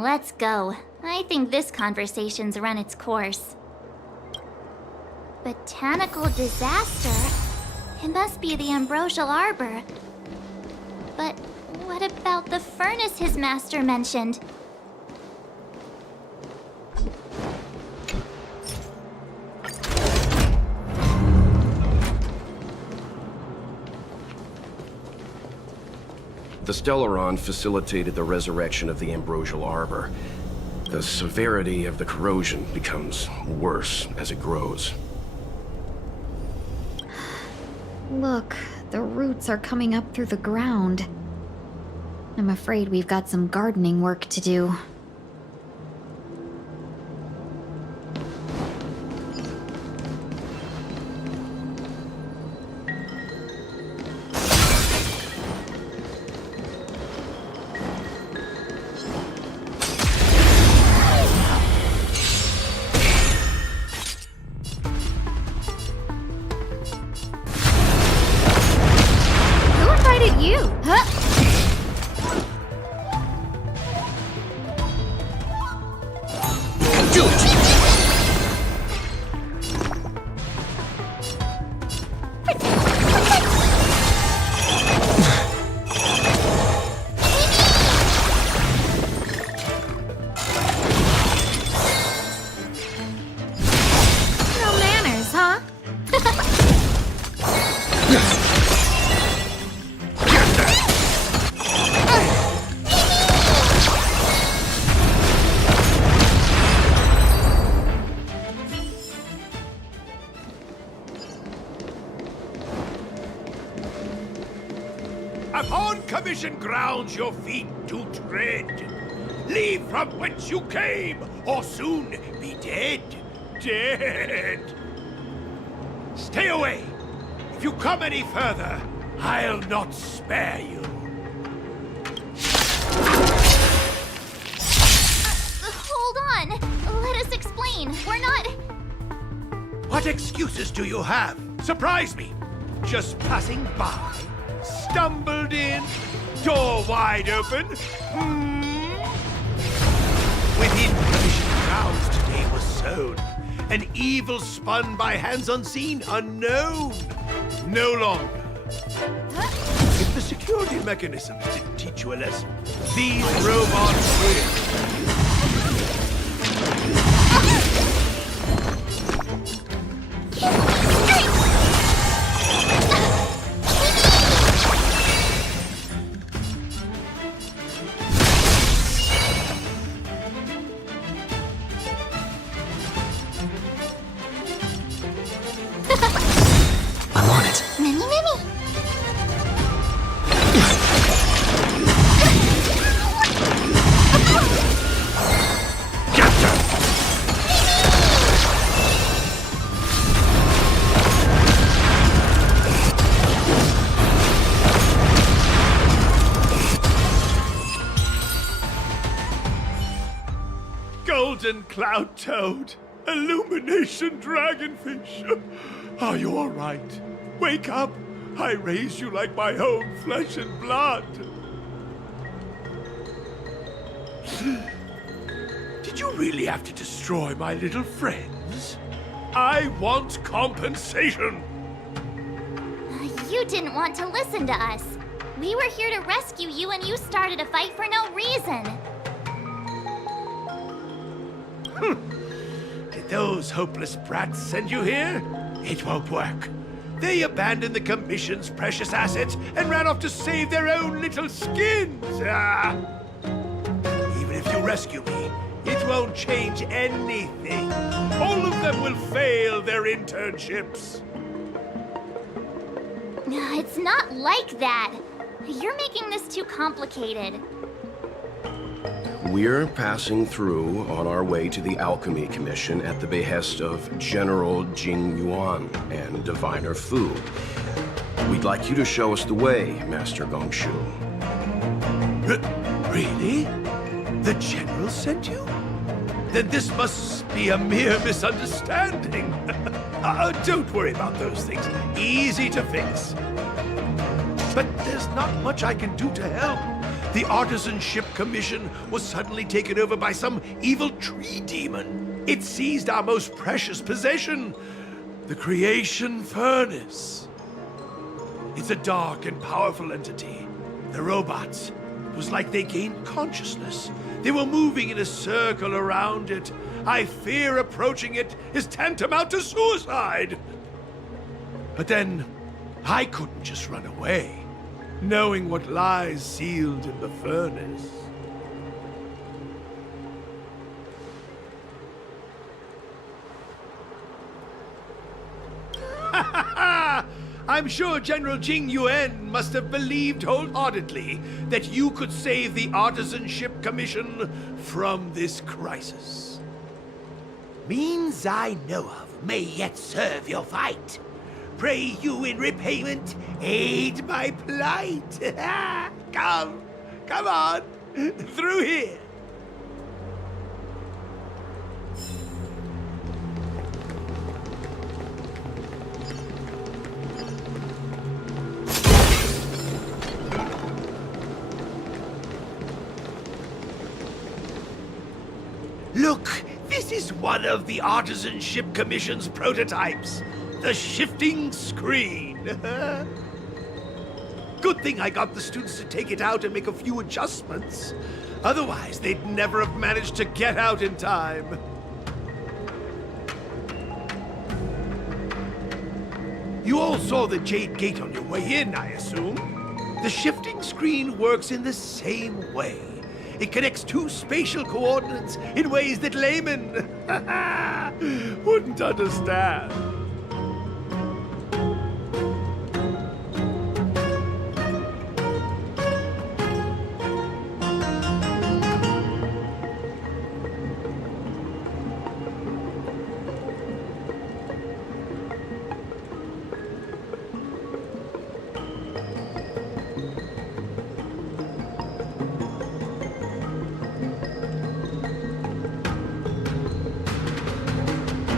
Let's go. I think this conversation's run its course. Botanical disaster? It must be the Ambrosial Arbor. But what about the furnace his master mentioned? The Stellaron facilitated the resurrection of the Ambrosial Arbor. The severity of the corrosion becomes worse as it grows. Look, the roots are coming up through the ground. I'm afraid we've got some gardening work to do. You? Huh? No manners, huh? Upon commission grounds your feet do tread. Leave from whence you came, or soon be dead. Dead. Stay away. If you come any further, I'll not spare you. Hold on. Let us explain. We're not... What excuses do you have? Surprise me. Just passing by. Stumbled in, door wide open. Within Commission grounds today was sown an evil spun by hands unseen, unknown. No longer. If the security mechanisms didn't teach you a lesson, these robots will. I'm on it. Mimi, Mimi! Golden cloud toad, illumination dragonfish. Are you all right? Wake up! I raised you like my own flesh and blood. Did you really have to destroy my little friends? I want compensation. You didn't want to listen to us. We were here to rescue you and you started a fight for no reason. Did those hopeless brats send you here? It won't work. They abandoned the Commission's precious assets and ran off to save their own little skins. Even if you rescue me, it won't change anything. All of them will fail their internships. It's not like that. You're making this too complicated. We're passing through on our way to the Alchemy Commission at the behest of General Jing Yuan and Diviner Fu. We'd like you to show us the way, Master Gongshu. Really? The General sent you? Then this must be a mere misunderstanding. Don't worry about those things. Easy to fix. But there's not much I can do to help. The Artisanship Commission was suddenly taken over by some evil tree demon. It seized our most precious possession, the Creation Furnace. It's a dark and powerful entity. The robots, it was like they gained consciousness. They were moving in a circle around it. I fear approaching it is tantamount to suicide. But then, I couldn't just run away, knowing what lies sealed in the furnace. I'm sure General Jing Yuan must have believed wholeheartedly that you could save the Artisanship Commission from this crisis. Means I know of may yet serve your fight. Pray you in repayment aid my plight. Come on, through here. Look, this is one of the Artisanship Commission's prototypes. The shifting screen. Good thing I got the students to take it out and make a few adjustments. Otherwise, they'd never have managed to get out in time. You all saw the Jade Gate on your way in, I assume? The shifting screen works in the same way. It connects two spatial coordinates in ways that laymen wouldn't understand.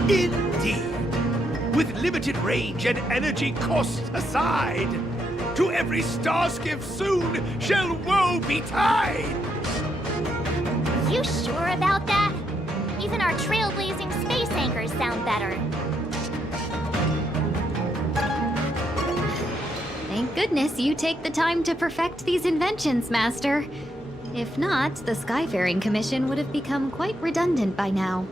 Indeed. With limited range and energy costs aside, to every star skiff soon shall woe betide. You sure about that? Even our trailblazing space anchors sound better. Thank goodness you take the time to perfect these inventions, Master. If not, the Skyfaring Commission would have become quite redundant by now.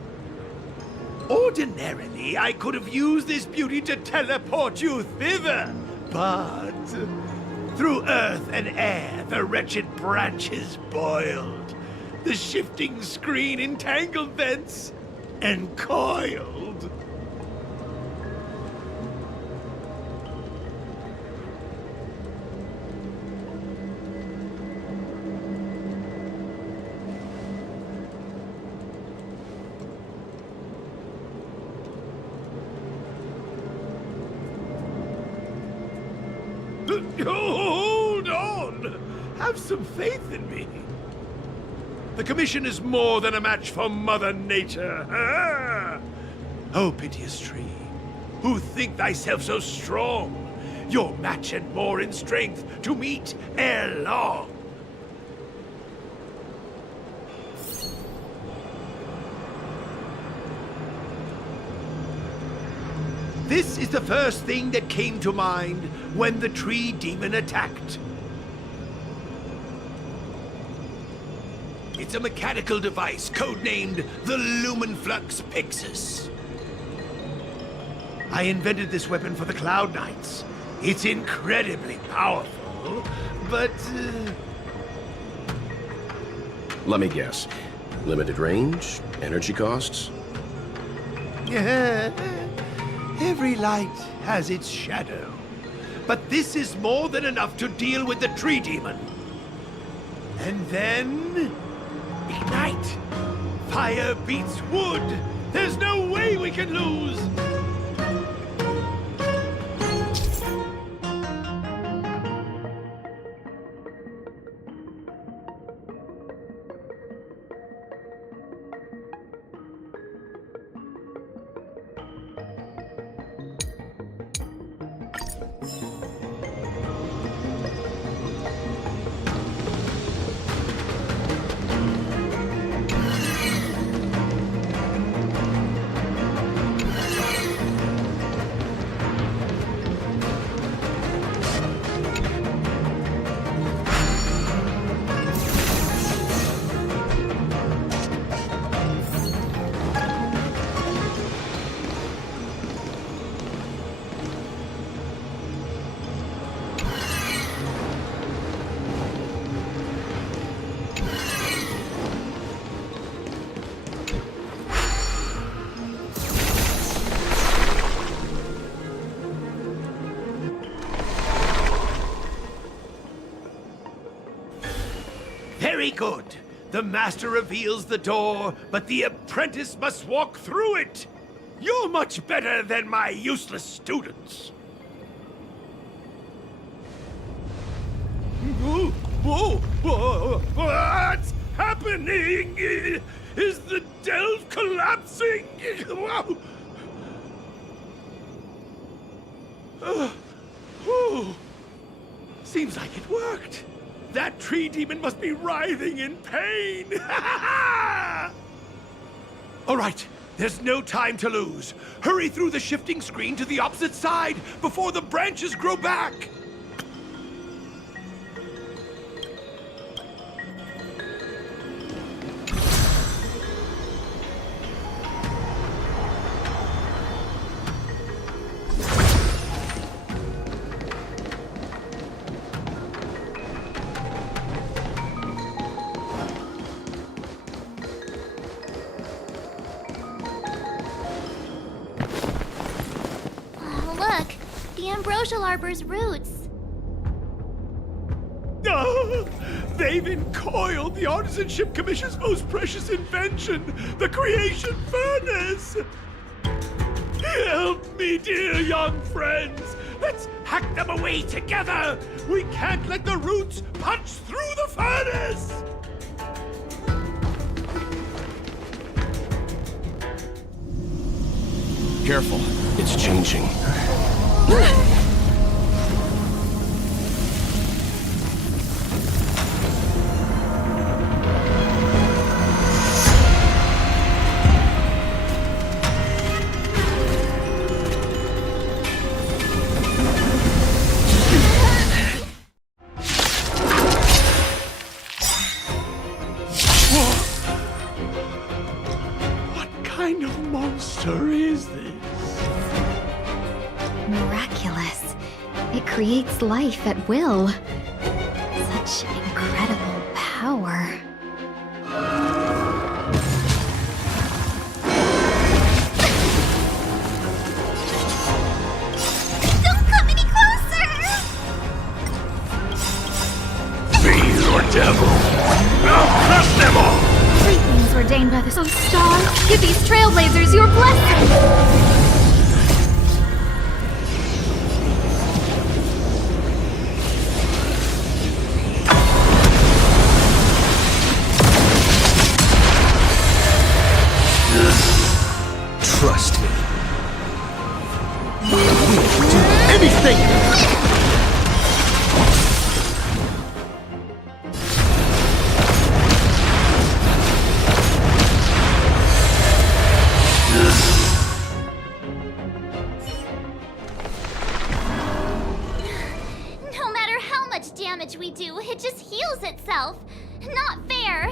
Ordinarily, I could have used this beauty to teleport you thither, but through earth and air, the wretched branches boiled. The shifting screen entangled thence and coiled. Hold on! Have some faith in me. The Commission is more than a match for Mother Nature. Ah! Oh, piteous tree, who think thyself so strong, your match and more in strength to meet ere long. This is the first thing that came to mind when the tree demon attacked. It's a mechanical device codenamed the Lumenflux Pixis. I invented this weapon for the Cloud Knights. It's incredibly powerful, but... Let me guess. Limited range? Energy costs? Every light has its shadow. But this is more than enough to deal with the tree demon. And then... ignite! Fire beats wood! There's no way we can lose! Very good. The master reveals the door, but the apprentice must walk through it. You're much better than my useless students. What's happening? Is the delve collapsing? Seems like it worked. That tree demon must be writhing in pain! All right, there's no time to lose. Hurry through the shifting screen to the opposite side before the branches grow back! Ambrosial Arbor's roots. They've encoiled the Artisanship Commission's most precious invention, the Creation Furnace! Help me, dear young friends! Let's hack them away together! We can't let the roots punch through the furnace! Careful, it's changing. monster is this? Miraculous. It creates life at will. Such incredible power. Don't come any closer! Fiend or devil? I'll crush them all! Everything is ordained by the star. Give these trailblazers your blessing! Trust me. We will do anything! No matter how much damage we do, it just heals itself. Not fair.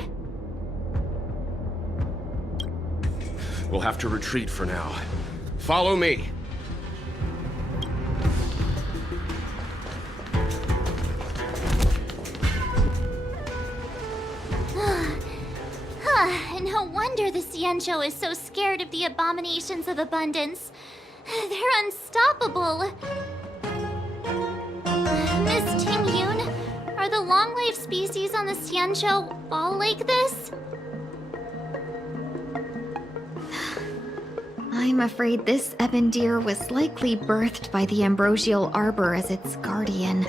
We'll have to retreat for now. Follow me. No wonder the Xianzhou is so scared of the abominations of abundance. They're unstoppable. Miss Ting Yun, are the long-lived species on the Xianzhou all like this? I'm afraid this ebon deer was likely birthed by the ambrosial arbor as its guardian.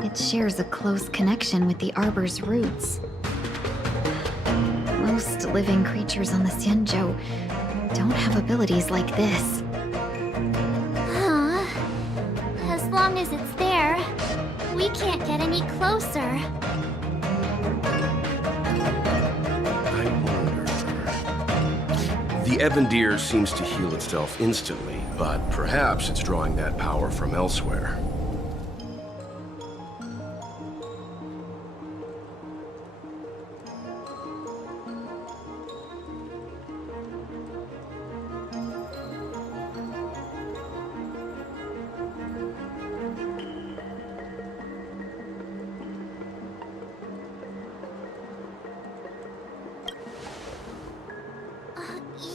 It shares a close connection with the arbor's roots. Most living creatures on the Xianzhou don't have abilities like this. Huh. As long as it's there, we can't get any closer. I wonder. The ebon deer seems to heal itself instantly, but perhaps it's drawing that power from elsewhere.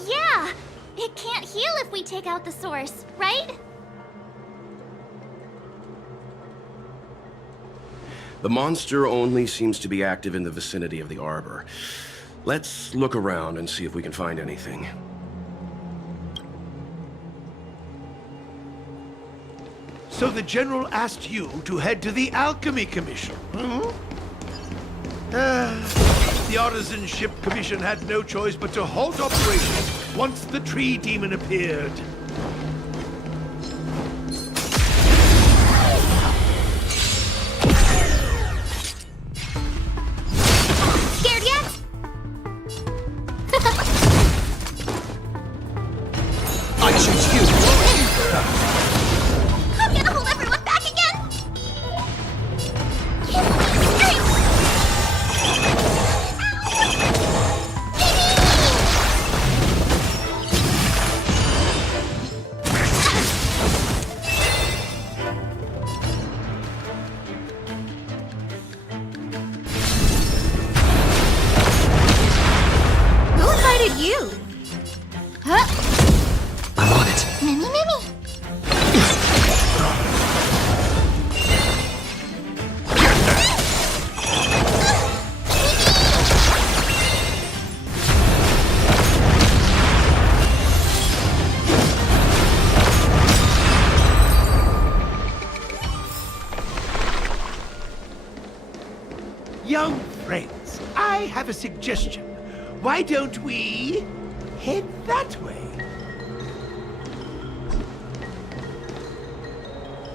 Yeah! It can't heal if we take out the source, right? The monster only seems to be active in the vicinity of the arbor. Let's look around and see if we can find anything. So the General asked you to head to the Alchemy Commission, hmm? The Artisanship Commission had no choice but to halt operations once the tree demon appeared. Scared yet? I choose you! I'm gonna hold everyone back again! Who invited you? Huh? I'm on it. Mimi, Mimi! Young friends, I have a suggestion. Why don't we head that way?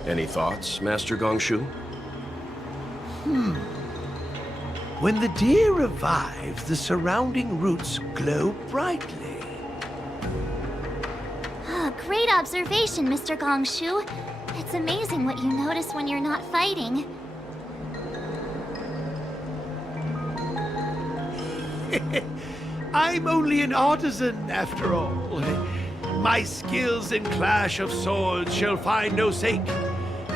Any thoughts, Master Gongshu? When the deer revives, the surrounding roots glow brightly. Great observation, Mr. Gongshu. It's amazing what you notice when you're not fighting. I'm only an artisan, after all. My skills in clash of swords shall find no sake.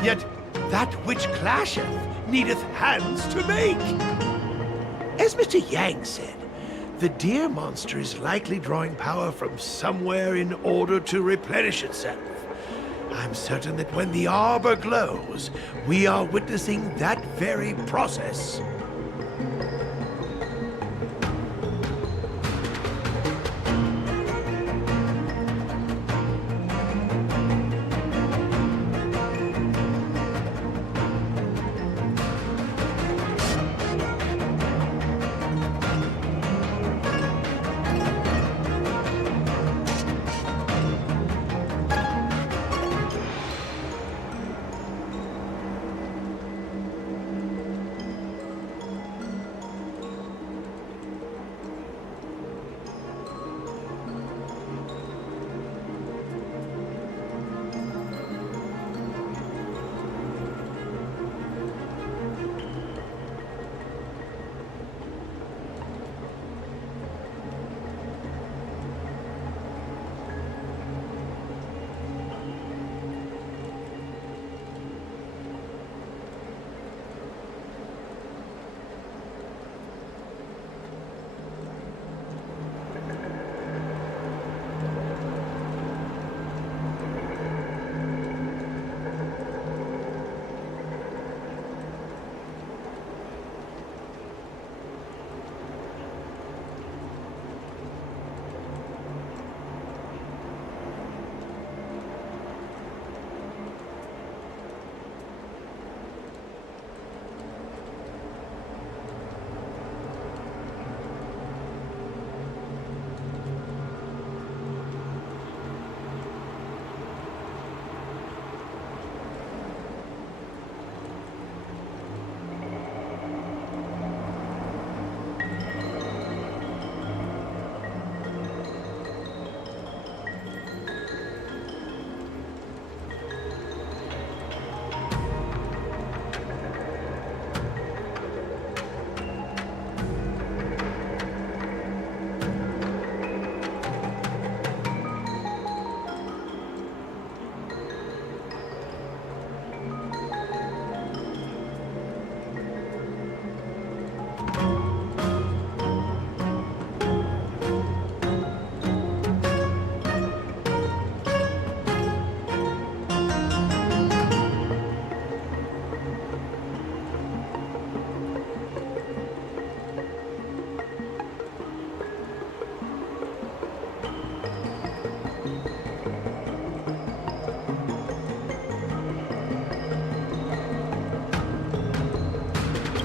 Yet that which clasheth needeth hands to make. As Mr. Yang said, the deer monster is likely drawing power from somewhere in order to replenish itself. I'm certain that when the arbor glows, we are witnessing that very process.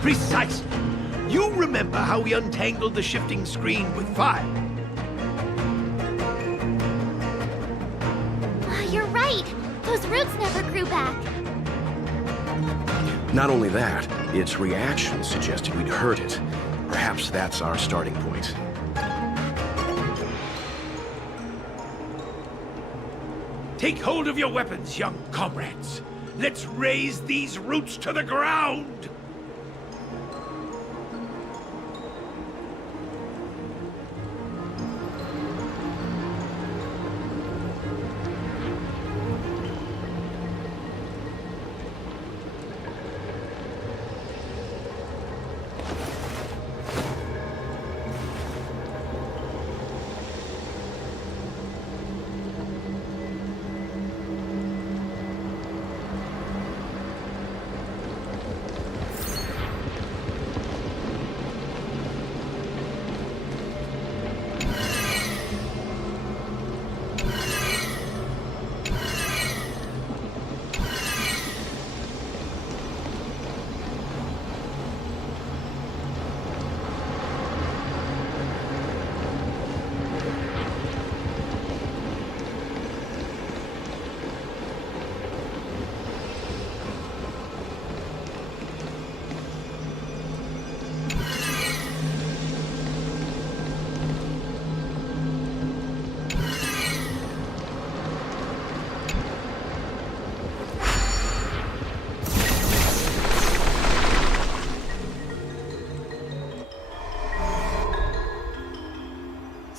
Precisely. You remember how we untangled the shifting screen with fire? You're right. Those roots never grew back. Not only that, its reaction suggested we'd hurt it. Perhaps that's our starting point. Take hold of your weapons, young comrades. Let's raze these roots to the ground!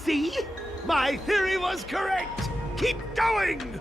See? My theory was correct! Keep going!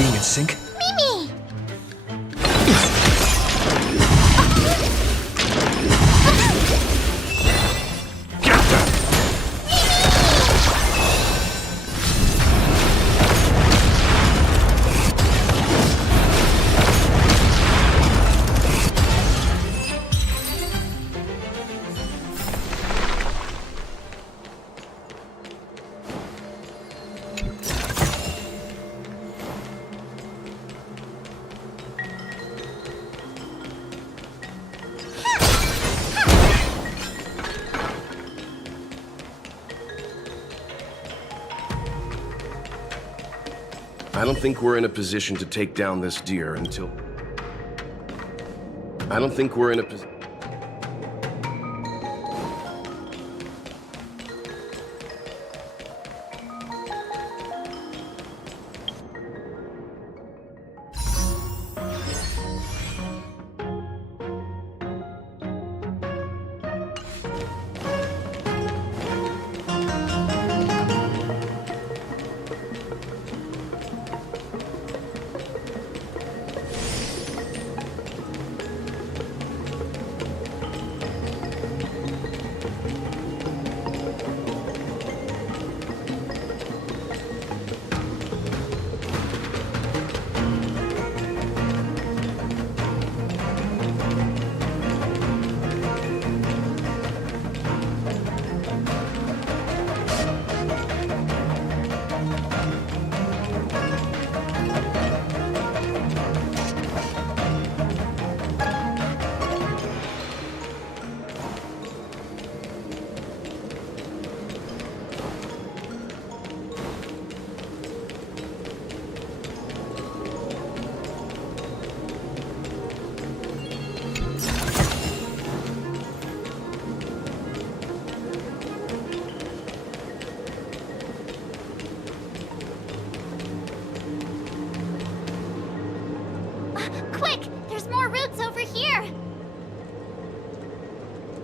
being in sync? Mimi! I don't think we're in a position to take down this deer until... I don't think we're in a position...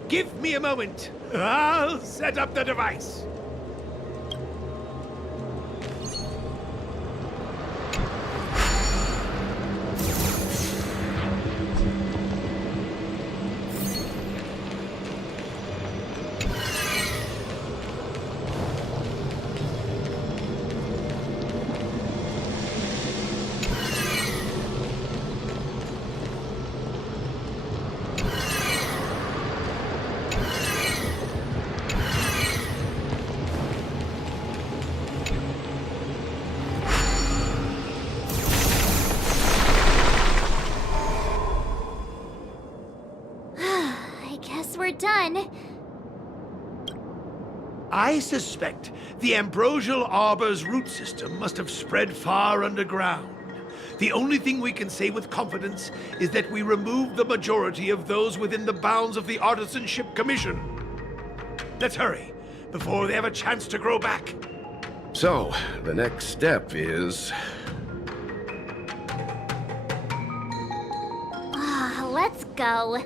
Give me a moment. I'll set up the device. I guess we're done. I suspect the ambrosial arbor's root system must have spread far underground. The only thing we can say with confidence is that we removed the majority of those within the bounds of the Artisanship Commission. Let's hurry, before they have a chance to grow back. So, the next step is... Let's go.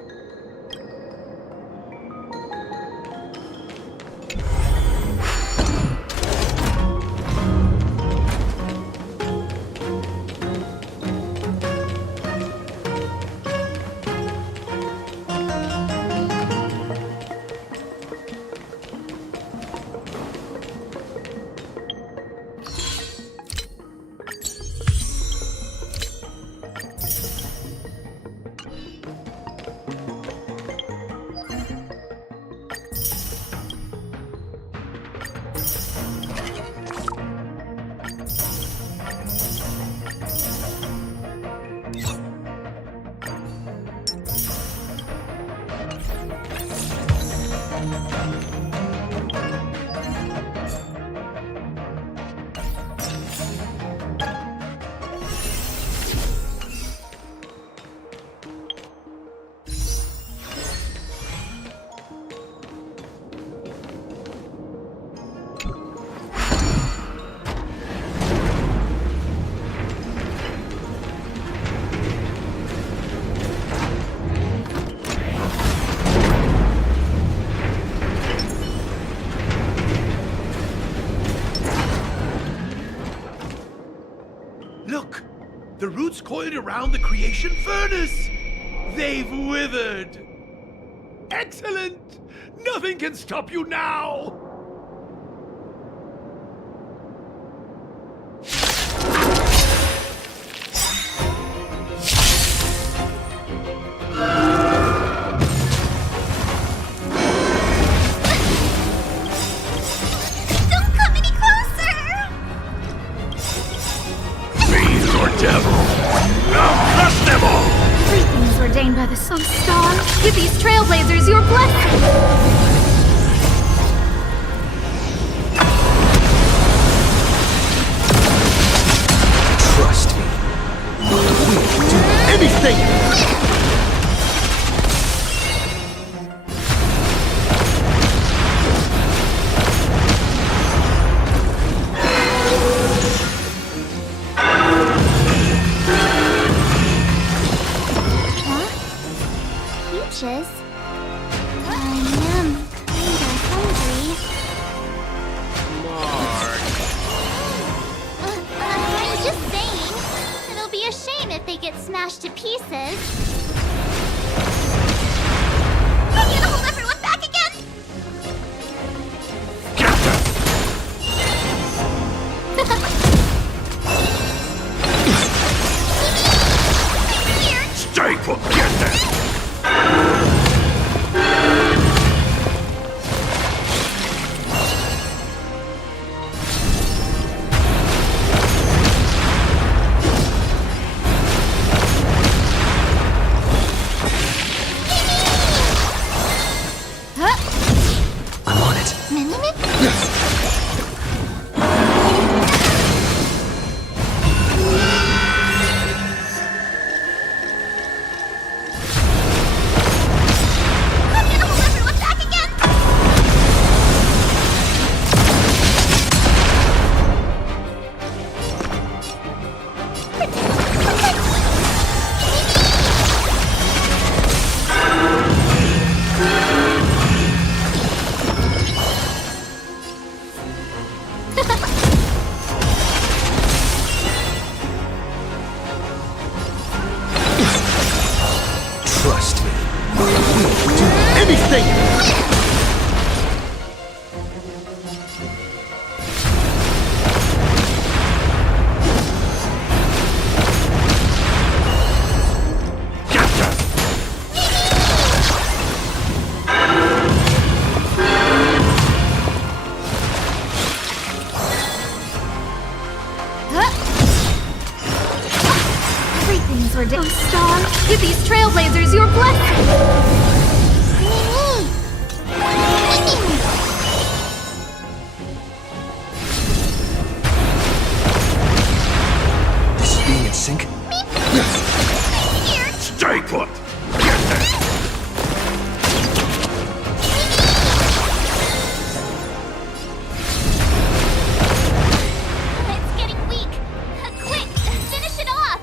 Look! The roots coiled around the creation furnace! They've withered! Excellent! Nothing can stop you now! Don't come any closer! Fiend or devil! I'll crush them all! Everything is ordained by the Sun Star. Give these trailblazers your blessing! Trust me. We'll do anything! Peaches? I am kinda hungry. I'm just saying, it'll be a shame if they get smashed to pieces. I'm gonna hold everyone back again! Here! Stay put! Get them! I'm on it. for day. Oh, Star, give these trailblazers your blessing! This is being in sync? Stay put! It's getting weak. Quick, finish it off.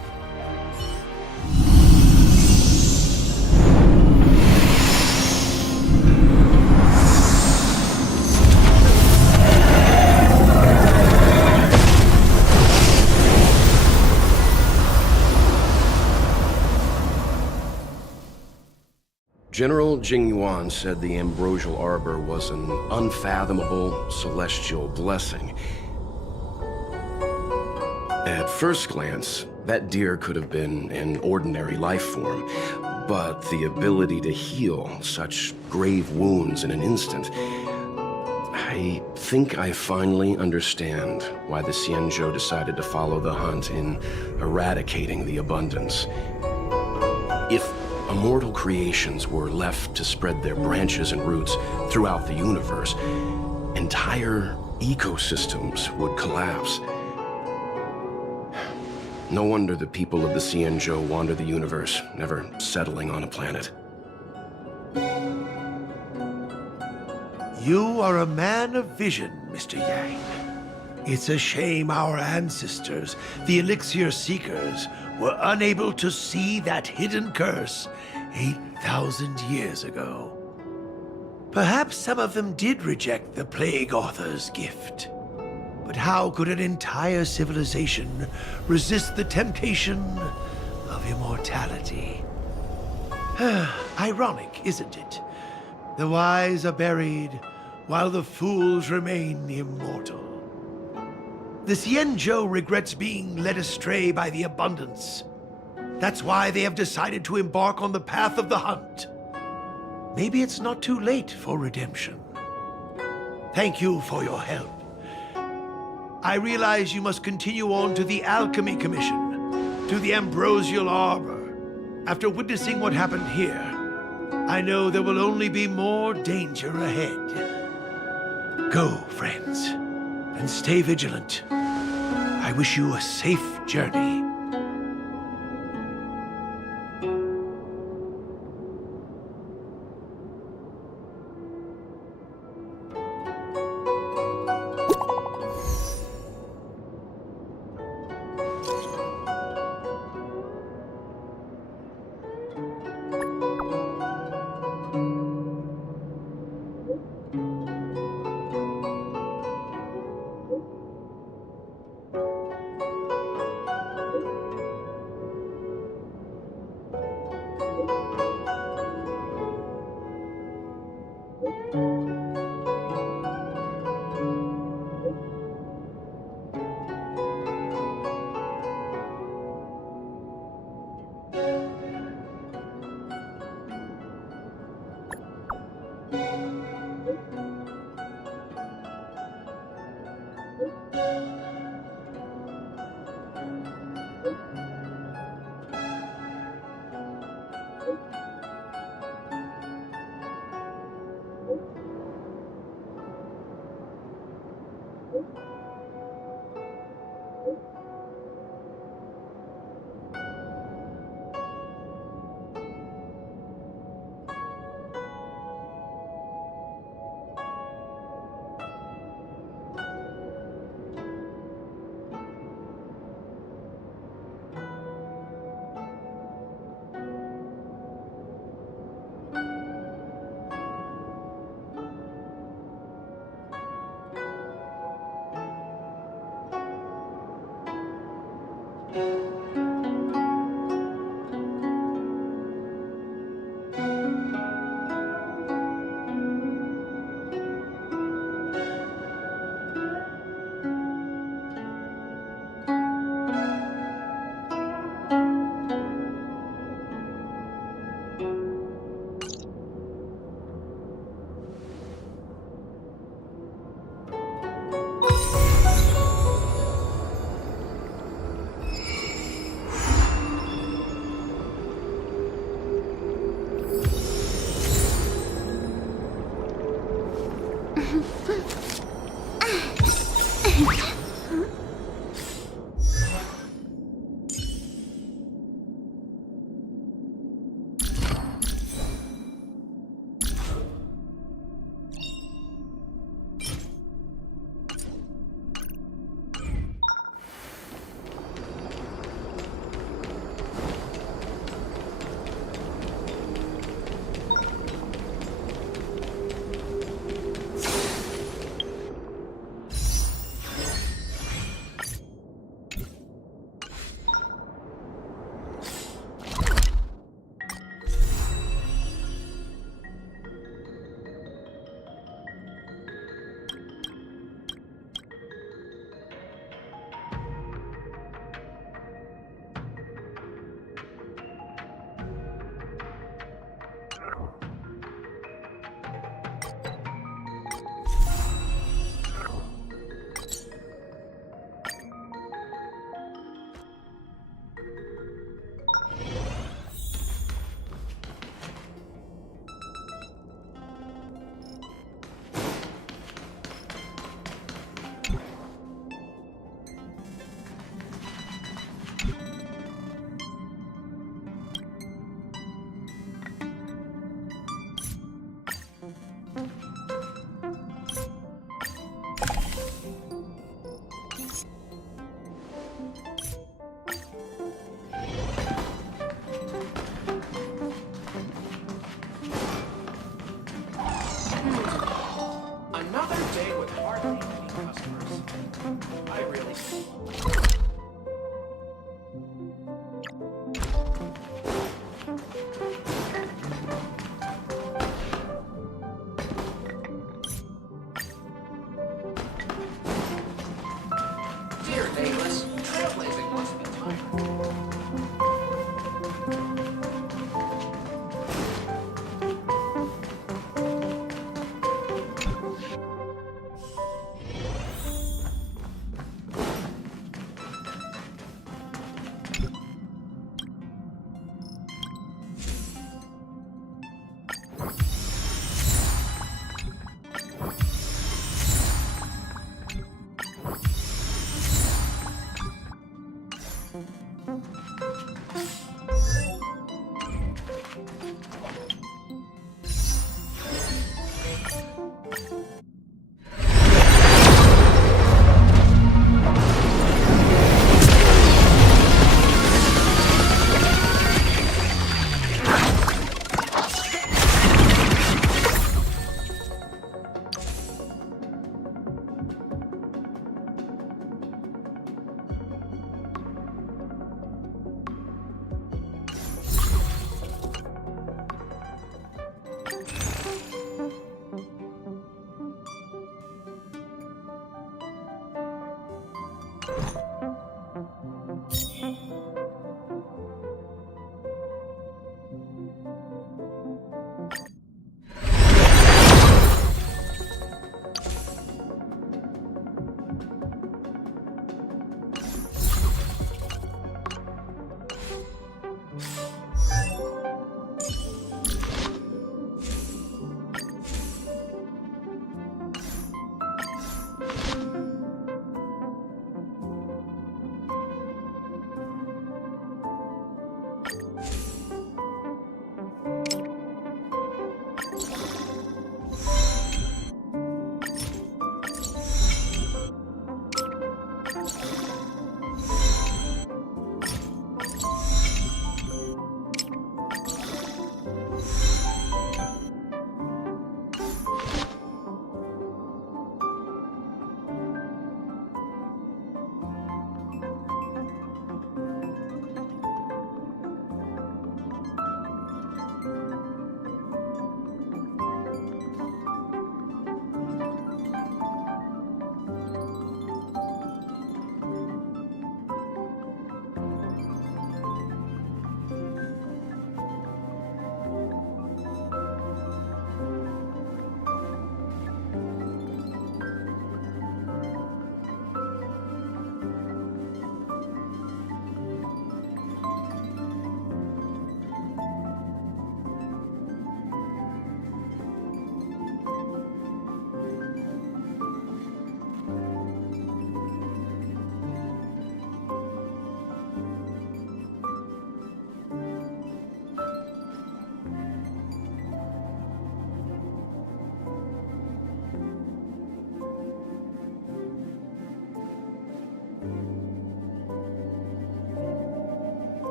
General Jingyuan said the ambrosial arbor was an unfathomable celestial blessing. At first glance, that deer could have been an ordinary life form, but the ability to heal such grave wounds in an instant, I think I finally understand why the Xianzhou decided to follow the hunt in eradicating the abundance. If immortal creations were left to spread their branches and roots throughout the universe, entire ecosystems would collapse. No wonder the people of the Xianzhou wander the universe, never settling on a planet. You are a man of vision, Mr. Yang. It's a shame our ancestors, the Elixir Seekers, were unable to see that hidden curse 8,000 years ago. Perhaps some of them did reject the Plague Author's gift. But how could an entire civilization resist the temptation of immortality? Ironic, isn't it? The wise are buried, while the fools remain immortal. The Xianzhou regrets being led astray by the abundance. That's why they have decided to embark on the path of the hunt. Maybe it's not too late for redemption. Thank you for your help. I realize you must continue on to the Alchemy Commission, to the Ambrosial Arbor. After witnessing what happened here, I know there will only be more danger ahead. Go, friends, and stay vigilant. I wish you a safe journey. I really... Dear Nameless, trailblazing must be tiring.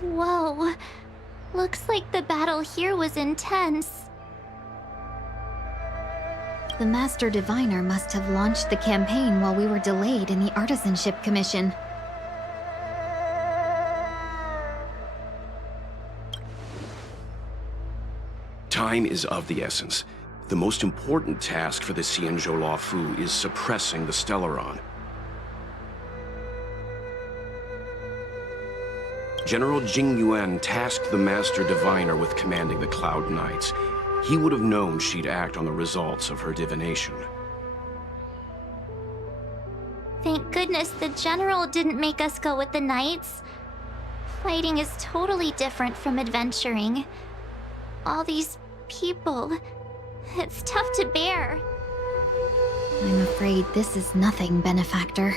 Whoa. Looks like the battle here was intense. The Master Diviner must have launched the campaign while we were delayed in the Artisanship Commission. Time is of the essence. The most important task for the Xianzhou Law Fu is suppressing the Stellaron. General Jing Yuan tasked the Master Diviner with commanding the Cloud Knights. He would have known she'd act on the results of her divination. Thank goodness the General didn't make us go with the Knights. Fighting is totally different from adventuring. All these people, it's tough to bear. I'm afraid this is nothing, Benefactor.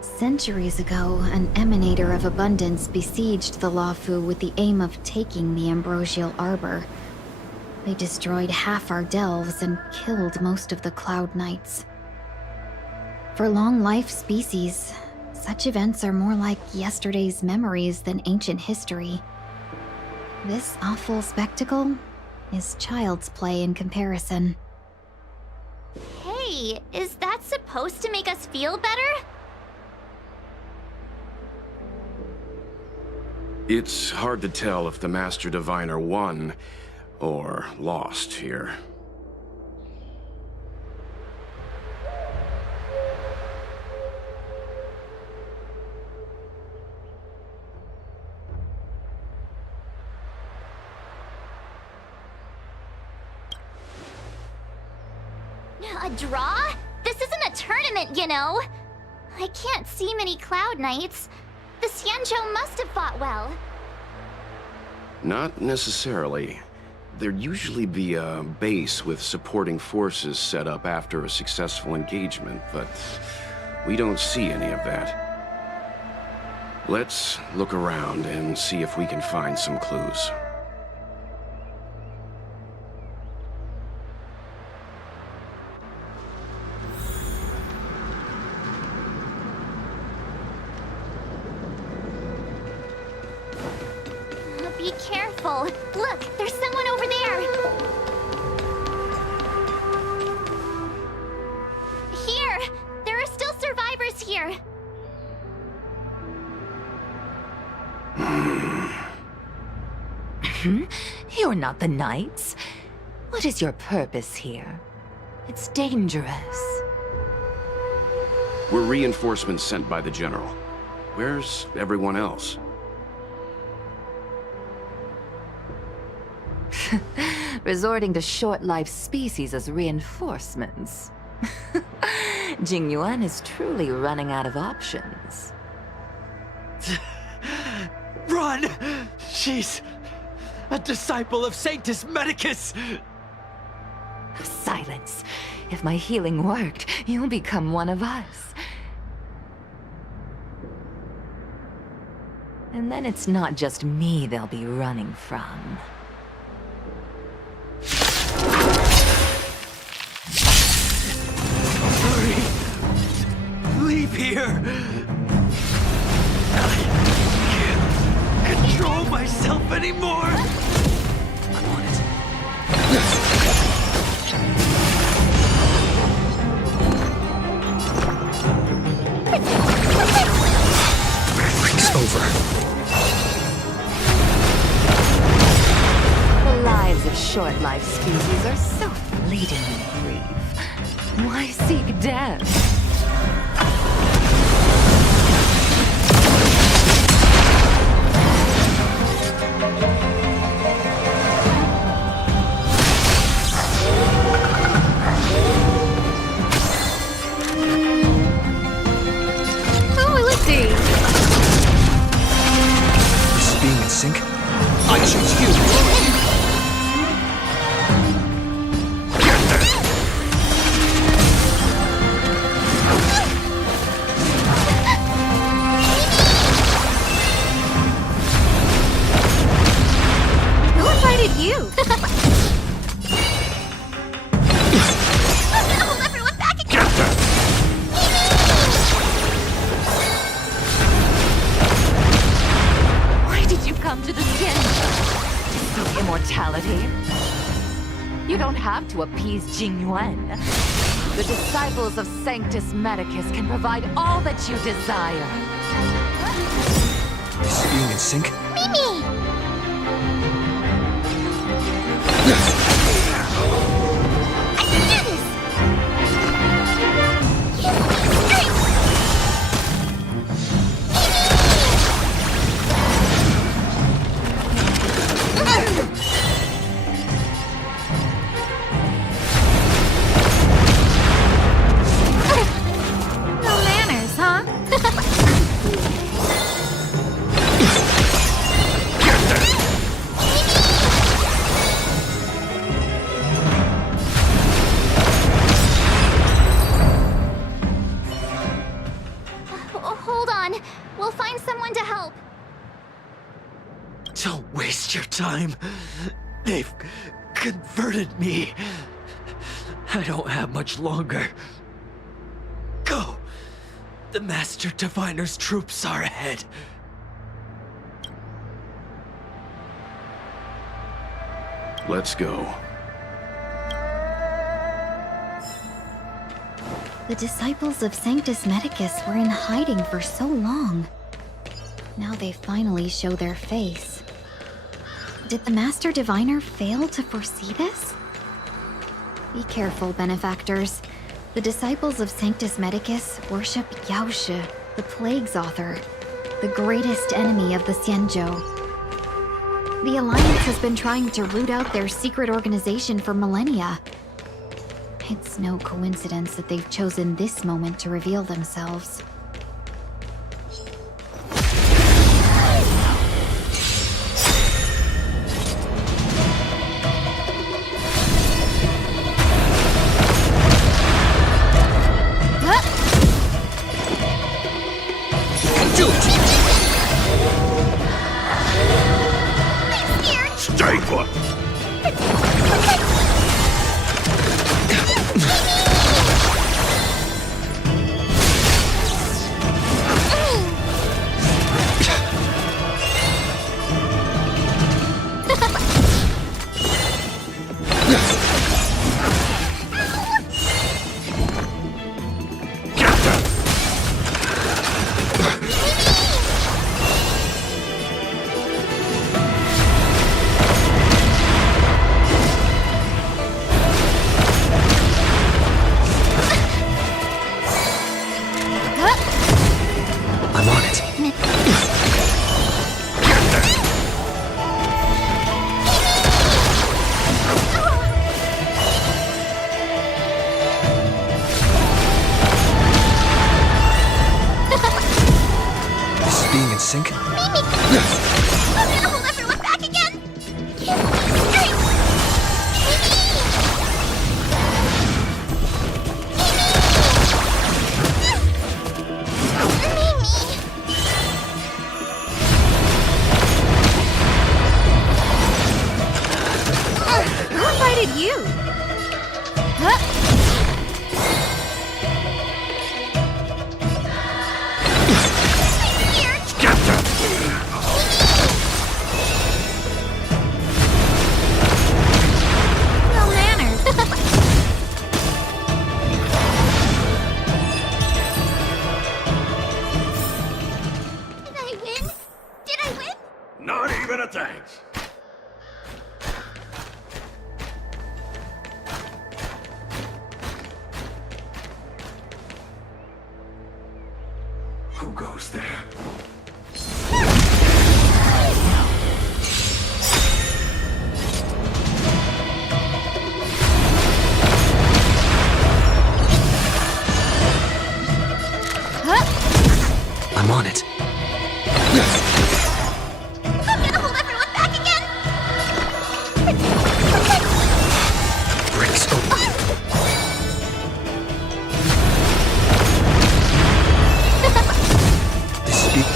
Centuries ago, an emanator of abundance besieged the Luofu with the aim of taking the ambrosial arbor. They destroyed half our delves and killed most of the Cloud Knights. For long-life species, such events are more like yesterday's memories than ancient history. This awful spectacle is child's play in comparison. Hey, is that supposed to make us feel better? It's hard to tell if the Master Diviner won or lost here. A draw? This isn't a tournament, you know. I can't see many Cloud Knights. The Xianzhou must have fought well. Not necessarily. There'd usually be a base with supporting forces set up after a successful engagement, but we don't see any of that. Let's look around and see if we can find some clues. Be careful. Look, there's someone over there. You're not the Knights. What is your purpose here? It's dangerous. We're reinforcements sent by the General. Where's everyone else? Resorting to short-lived species as reinforcements. Jingyuan is truly running out of options. Run! She's a disciple of Sanctus Medicus! Silence. If my healing worked, you'll become one of us. And then it's not just me they'll be running from. Hurry! Leave here! I can't control myself anymore! I'm on it. It's over. The lives of short-lived species are so fleetingly brief. Why seek death? Oh, let's see. This is being in sync. I choose you. Who invited you? Hold everyone back again! Why did you come to the skin? To seek immortality? You don't have to appease Jingyuan. The disciples of Sanctus Medicus can provide all that you desire. This is being in sync. Mimi! I can do this! No manners, huh? Hold on. We'll find someone to help. Don't waste your time. They've converted me. I don't have much longer. Go. The Master Diviner's troops are ahead. Let's go. The disciples of Sanctus Medicus were in hiding for so long. Now they finally show their face. Did the Master Diviner fail to foresee this? Be careful, benefactors. The disciples of Sanctus Medicus worship Yaoshi, the Plague's author, the greatest enemy of the Xianzhou. The Alliance has been trying to root out their secret organization for millennia. It's no coincidence that they've chosen this moment to reveal themselves. Stay put! No manners. Did I win? Did I win? Not even a thanks. Who goes there? I'm on it. I'm gonna hold everyone back again! Bricks open. This big...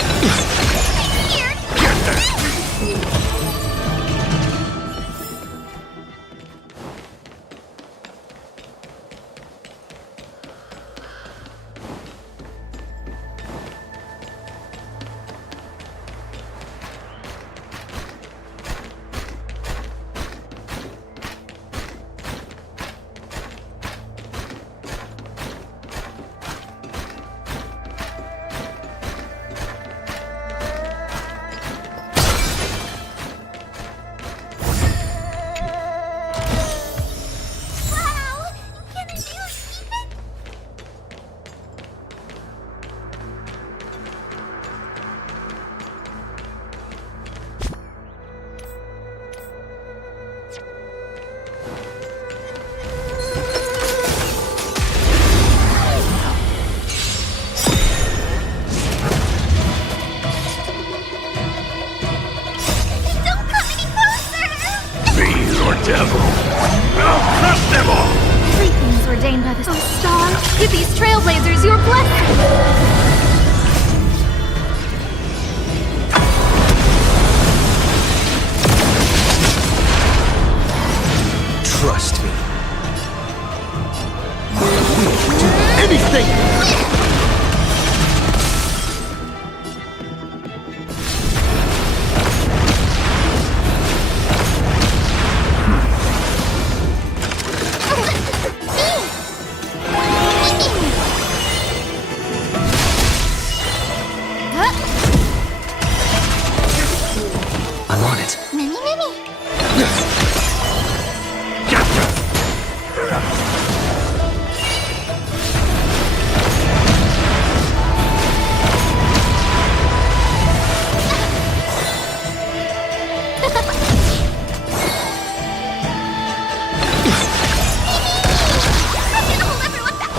Wow! Can I do it? Don't come any closer! Fiend or devil? I'll crush them all! Everything is ordained by the star. Give these trailblazers your blessing. Trust me. We'll do anything! I'm on it. Mini, mini. I'm gonna hold everyone back.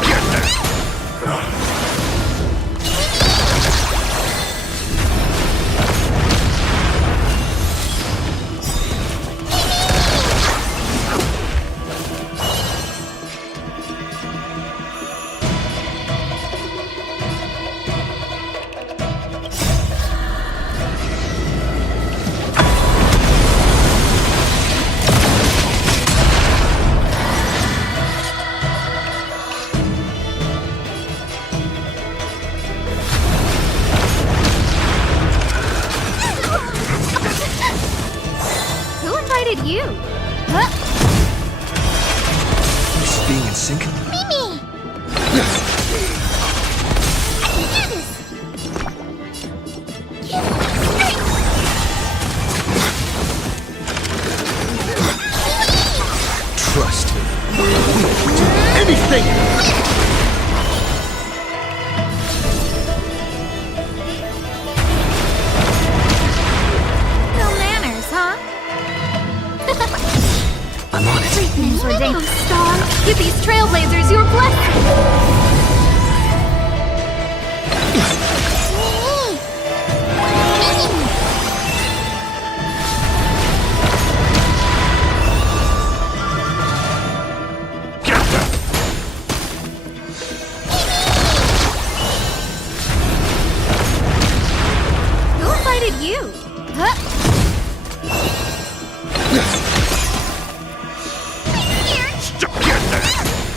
Who invited you? This being in sync? Mimi! I can do this! Trust me. We'll do anything! No manners, huh? I'm on it. Everything's ordained by the star. Give these trailblazers your blessing. Who invited you? Get there!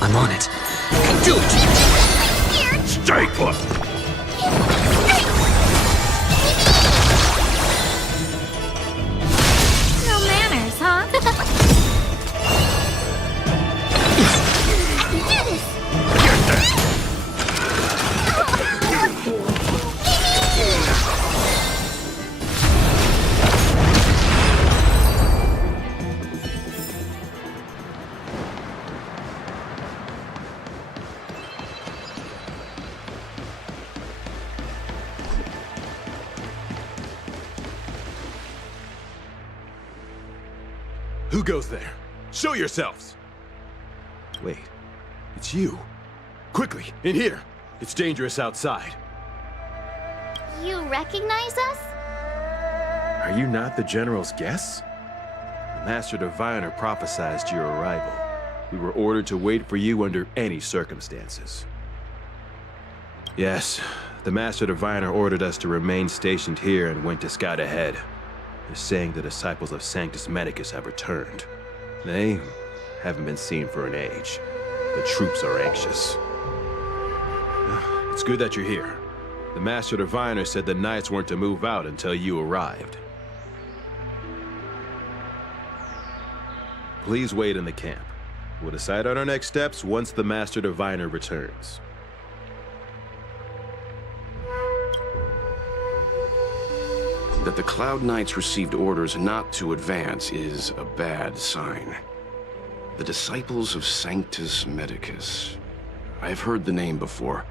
I'm on it. Do it! Stay put! No manners, huh? Who goes there? Show yourselves! Wait, it's you. Quickly, in here. It's dangerous outside. You recognize us? Are you not the General's guests? The Master Diviner prophesized your arrival. We were ordered to wait for you under any circumstances. Yes, the Master Diviner ordered us to remain stationed here and went to scout ahead. They're saying the disciples of Sanctus Medicus have returned. They haven't been seen for an age. The troops are anxious. It's good that you're here. The Master Diviner said the Knights weren't to move out until you arrived. Please wait in the camp. We'll decide on our next steps once the Master Diviner returns. That the Cloud Knights received orders not to advance is a bad sign. The Disciples of Sanctus Medicus. I've heard the name before.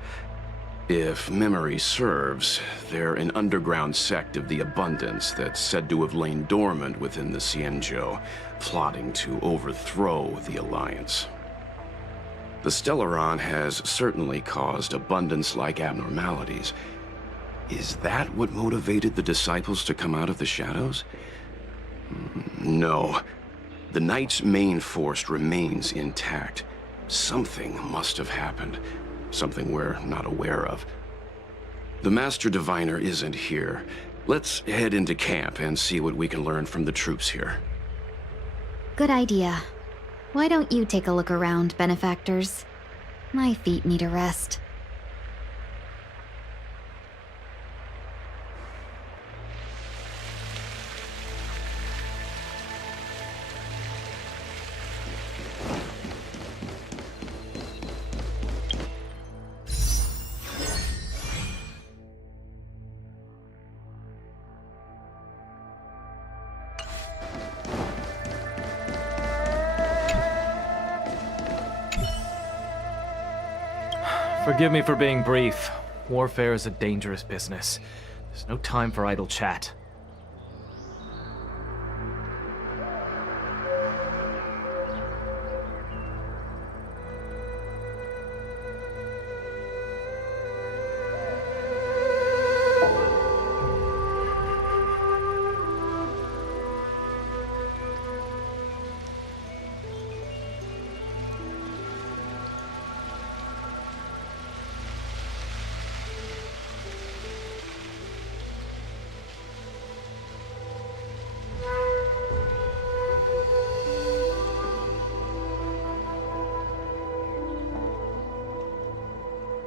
If memory serves, they're an underground sect of the Abundance that's said to have lain dormant within the Xianzhou, plotting to overthrow the Alliance. The Stellaron has certainly caused Abundance-like abnormalities. Is that what motivated the Disciples to come out of the shadows? No. The Knight's main force remains intact. Something must have happened. Something we're not aware of. The Master Diviner isn't here. Let's head into camp and see what we can learn from the troops here. Good idea. Why don't you take a look around, benefactors? My feet need a rest. Forgive me for being brief. Warfare is a dangerous business. There's no time for idle chat.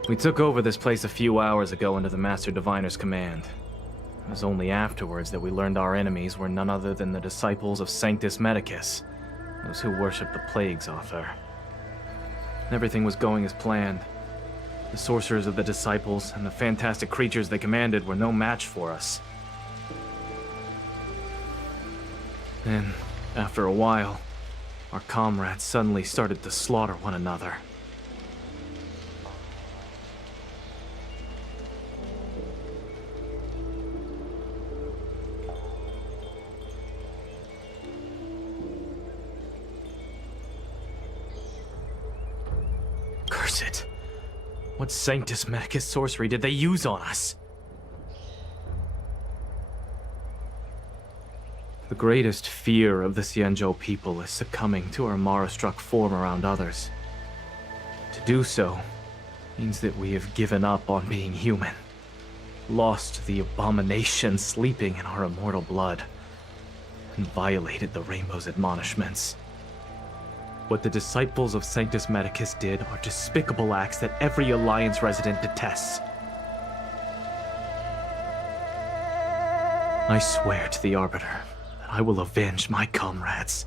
We took over this place a few hours ago under the Master Diviner's command. It was only afterwards that we learned our enemies were none other than the disciples of Sanctus Medicus, those who worship the Plague's author. Everything was going as planned. The sorcerers of the disciples and the fantastic creatures they commanded were no match for us. Then, after a while, our comrades suddenly started to slaughter one another. was it? What Sanctus Medicus sorcery did they use on us? The greatest fear of the Xianzhou people is succumbing to our Mara-struck form around others. To do so means that we have given up on being human, lost the abomination sleeping in our immortal blood, and violated the Rainbow's admonishments. What the disciples of Sanctus Medicus did are despicable acts that every Alliance resident detests. I swear to the Arbiter that I will avenge my comrades.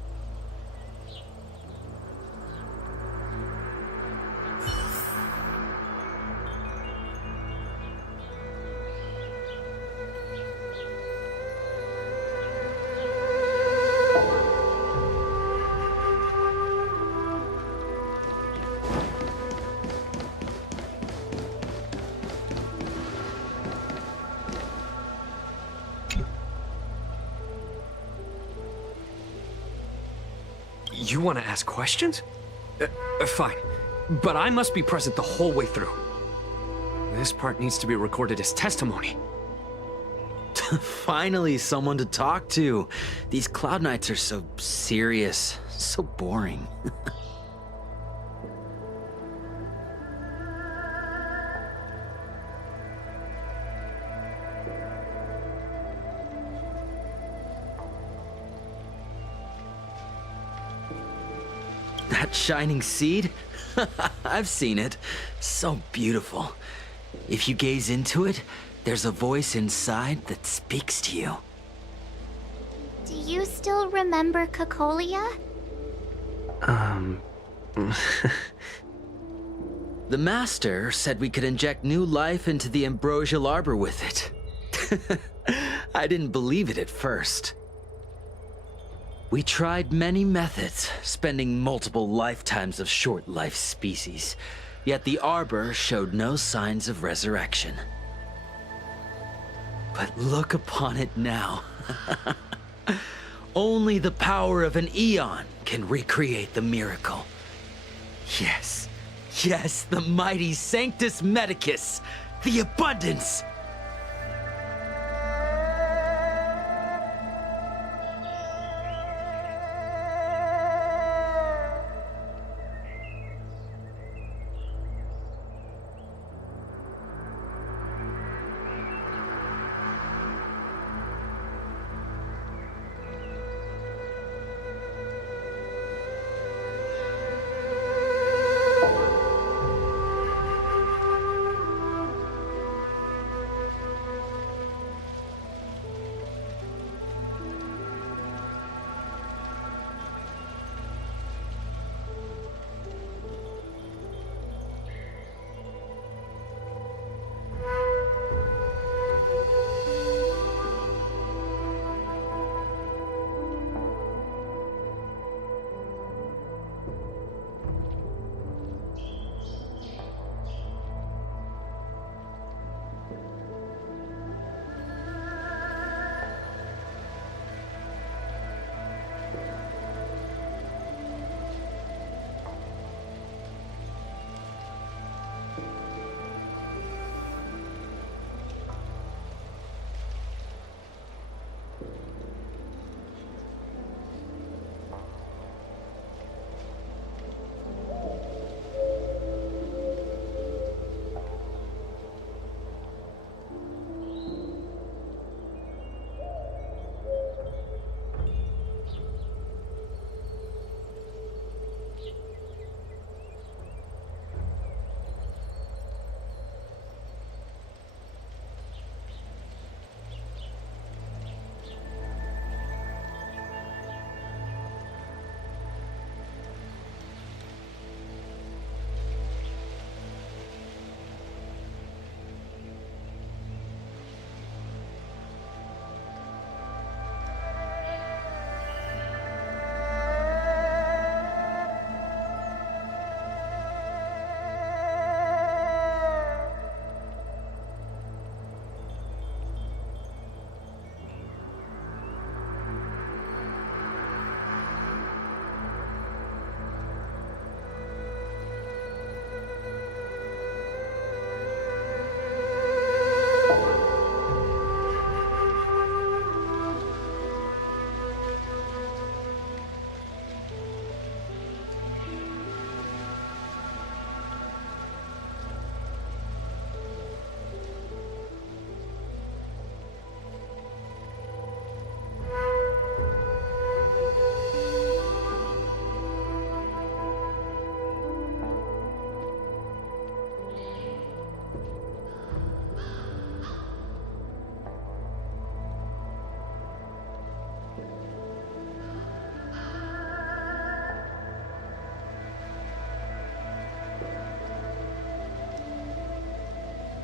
You want to ask questions? Fine. But I must be present the whole way through. This part needs to be recorded as testimony. Finally, someone to talk to. These Cloud Knights are so serious, so boring. That shining seed? I've seen it. So beautiful. If you gaze into it, there's a voice inside that speaks to you. Do you still remember Cocolia? The Master said we could inject new life into the ambrosial arbor with it. I didn't believe it at first. We tried many methods, spending multiple lifetimes of short-life species, yet the arbor showed no signs of resurrection. But look upon it now. Only the power of an eon can recreate the miracle. Yes, yes, the mighty Sanctus Medicus, the abundance!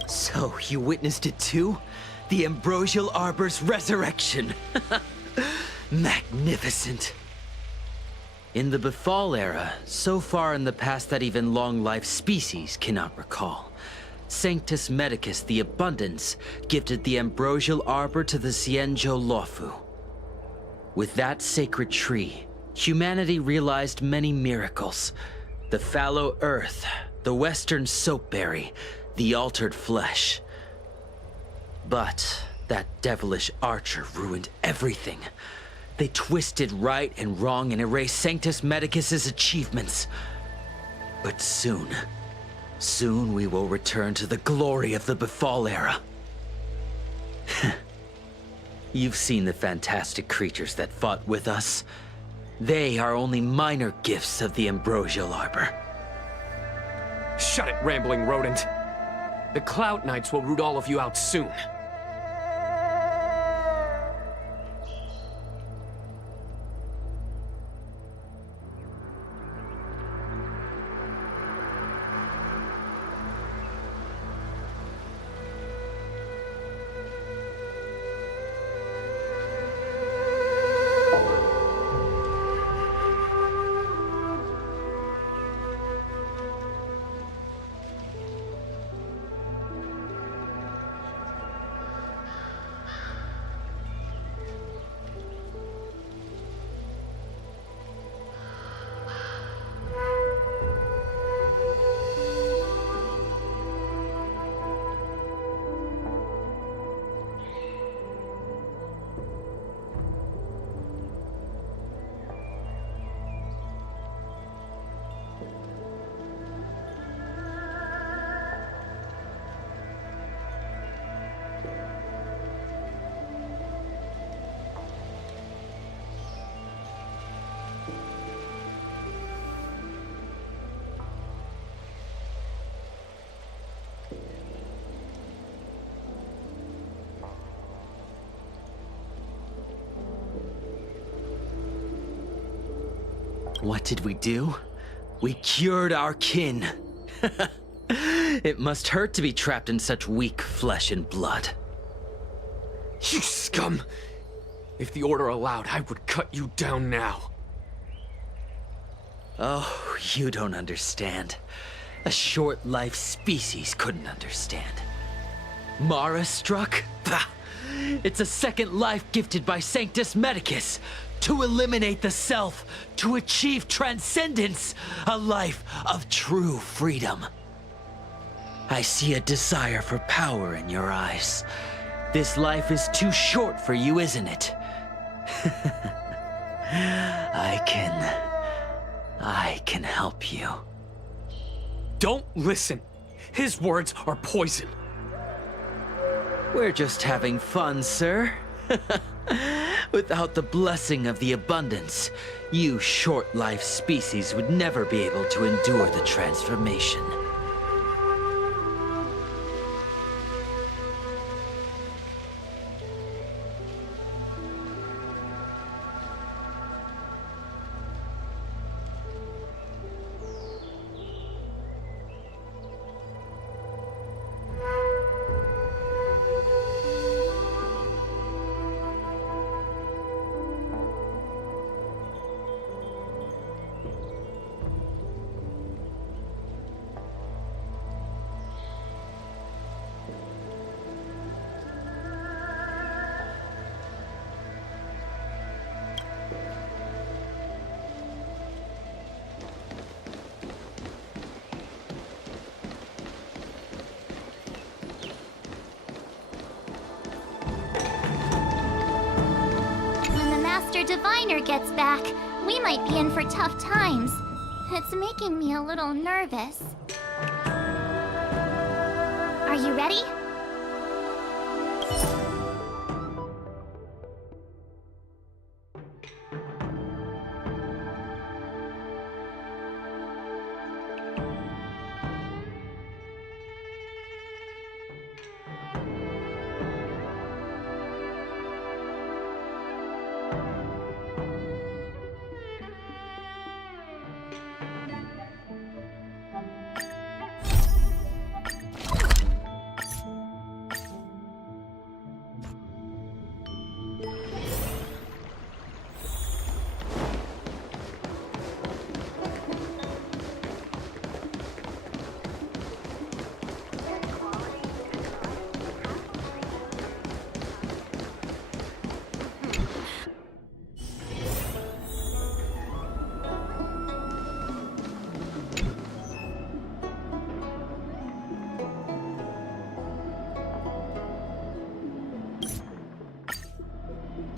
So, you witnessed it too? The Ambrosial Arbor's resurrection! Magnificent! In the Befall era, so far in the past that even long-life species cannot recall, Sanctus Medicus the Abundance gifted the Ambrosial Arbor to the Xianzhou Luofu. With that sacred tree, humanity realized many miracles. The fallow earth, the western soapberry, the altered flesh. But that devilish archer ruined everything. They twisted right and wrong and erased Sanctus Medicus's achievements. But soon we will return to the glory of the Befall era. You've seen the fantastic creatures that fought with us. They are only minor gifts of the Ambrosial Arbor. Shut it, rambling rodent. The Cloud Knights will root all of you out soon. What did we do? We cured our kin. It must hurt to be trapped in such weak flesh and blood. You scum! If the Order allowed, I would cut you down now. Oh, you don't understand. A short-life species couldn't understand. Mara struck? Bah! It's a second life gifted by Sanctus Medicus. To eliminate the self, to achieve transcendence, a life of true freedom. I see a desire for power in your eyes. This life is too short for you, isn't it? I can help you. Don't listen. His words are poison. We're just having fun, sir. Without the blessing of the abundance, you short-life species would never be able to endure the transformation. Diviner gets back, we might be in for tough times. It's making me a little nervous. Are you ready?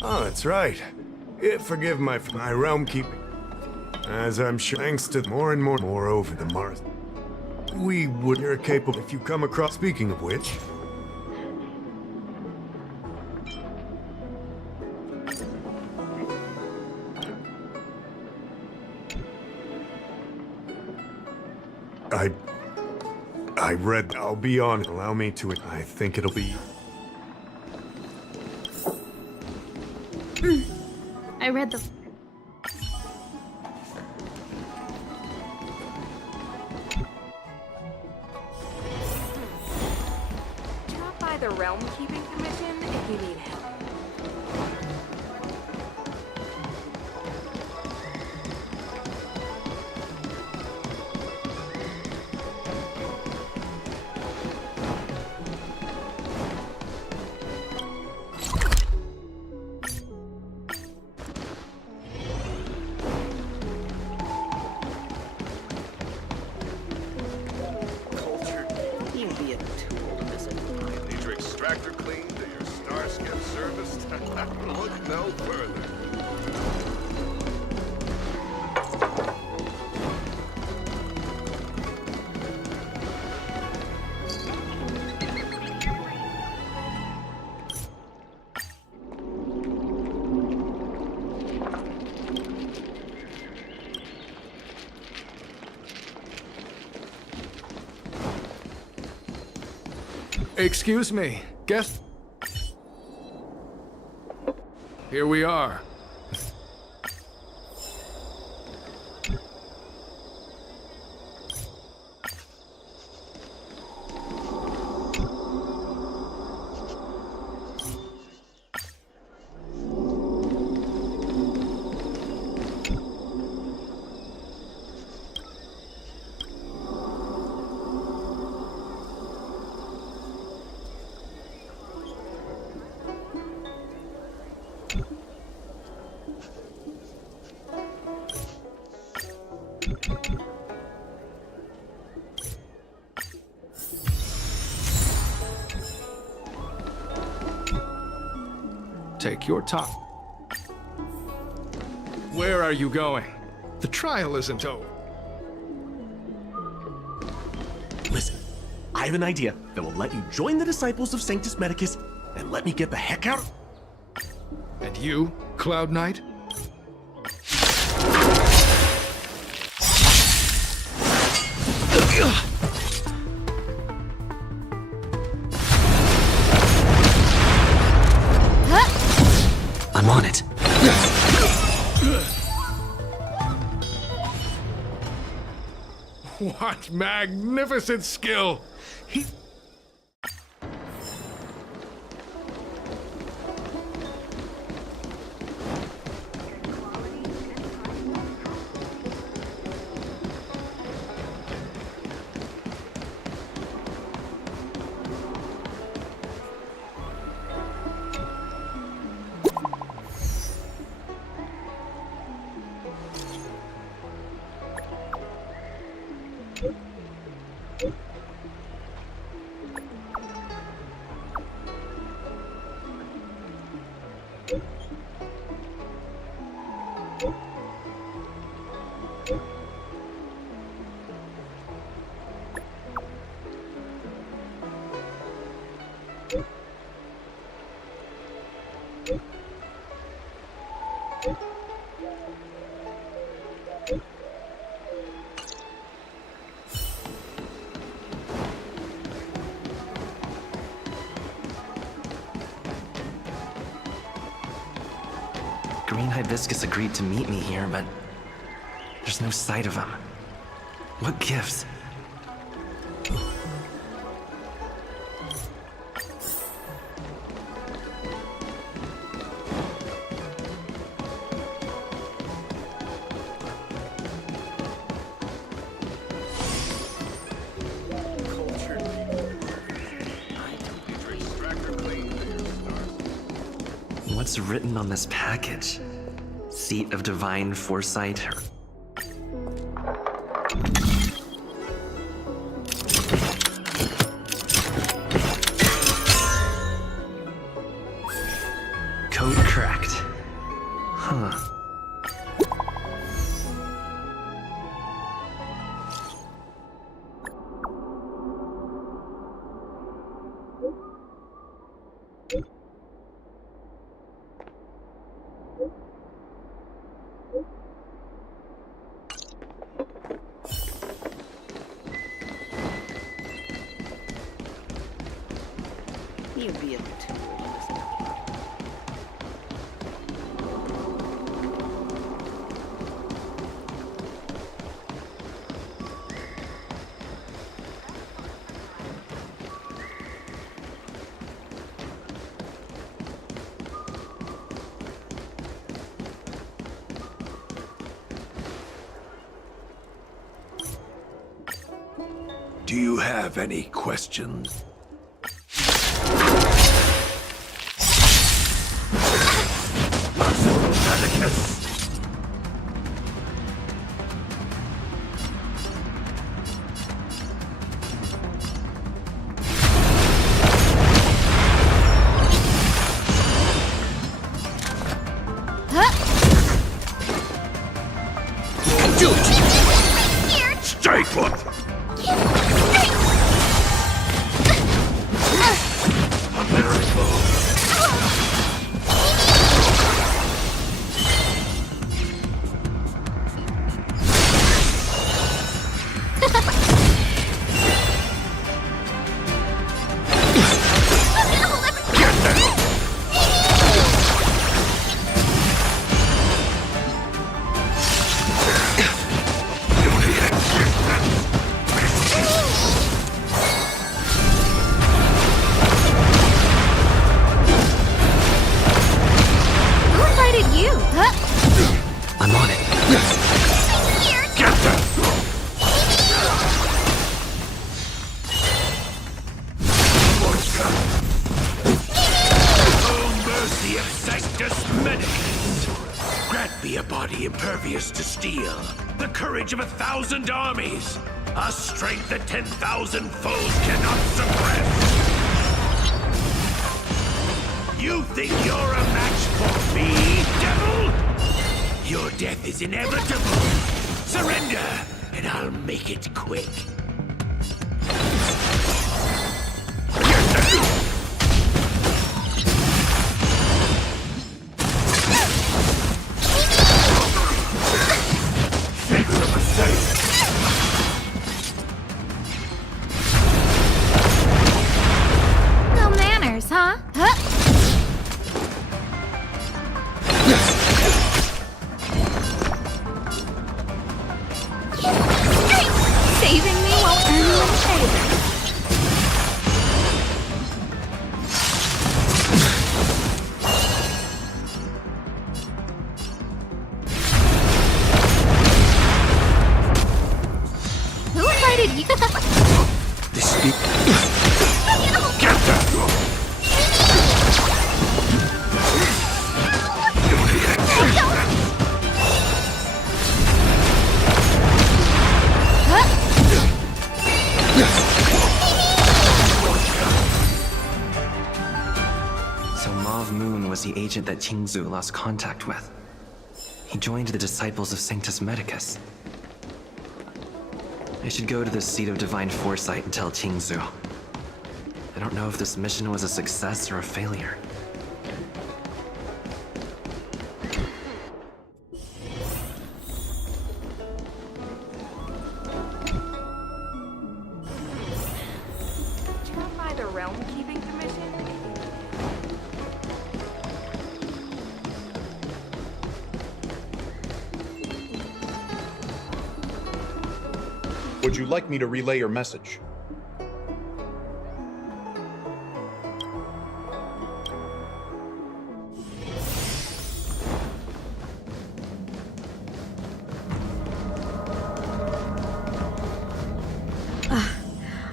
Oh, that's right. Forgive my realm keeping. As I'm sure, thanks to more and more over the Mars. We would you're capable if you come across. Speaking of which. I read. I'll be on. Allow me to. I think it'll be. I read the. Drop by the Realm Keeping Commission if you need help. Need your extractor cleaned or your starscape serviced? Look no further. Excuse me, guest? Here we are. Take your time. Where are you going? The trial isn't over. Listen, I have an idea that will let you join the disciples of Sanctus Medicus and let me get the heck out. And you, Cloud Knight? I'm on it. What magnificent skill! Green Hibiscus agreed to meet me here, but there's no sight of him. What gives? What's written on this package? Seat of Divine Foresight? Code cracked. Huh. You'd be a bit too Do you have any questions? Stay put! I'm on it. Get them! Oh, mercy of Sanctus Medicus! Grant me a body impervious to steel, the courage of 1,000 armies, a strength that 10,000 foes cannot suppress. You think you're a match for me, devil? Your death is inevitable. Surrender, and I'll make it quick. No manners, huh? Saving me won't earn you any favor. Who invited you? This speak. Get them! So Mauve Moon was the agent that Qingzu lost contact with. He joined the Disciples of Sanctus Medicus. I should go to the Seat of Divine Foresight and tell Qingzu. I don't know if this mission was a success or a failure. Dropped by the Realm Keeping Commission? Would you like me to relay your message?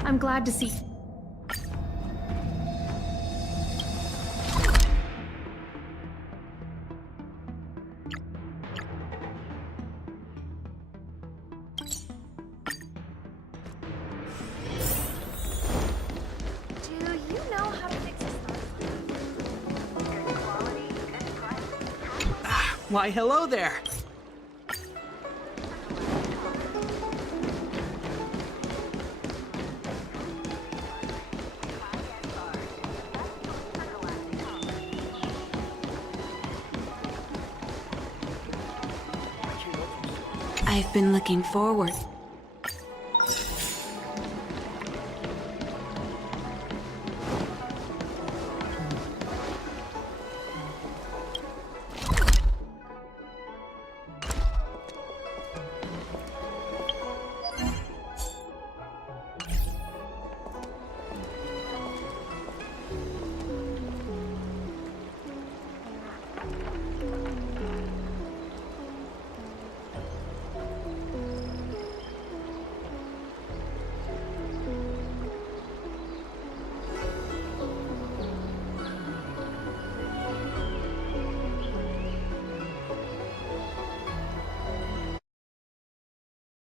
I'm glad to see. Do you know how to fix a quality? Why, hello there. I've been looking forward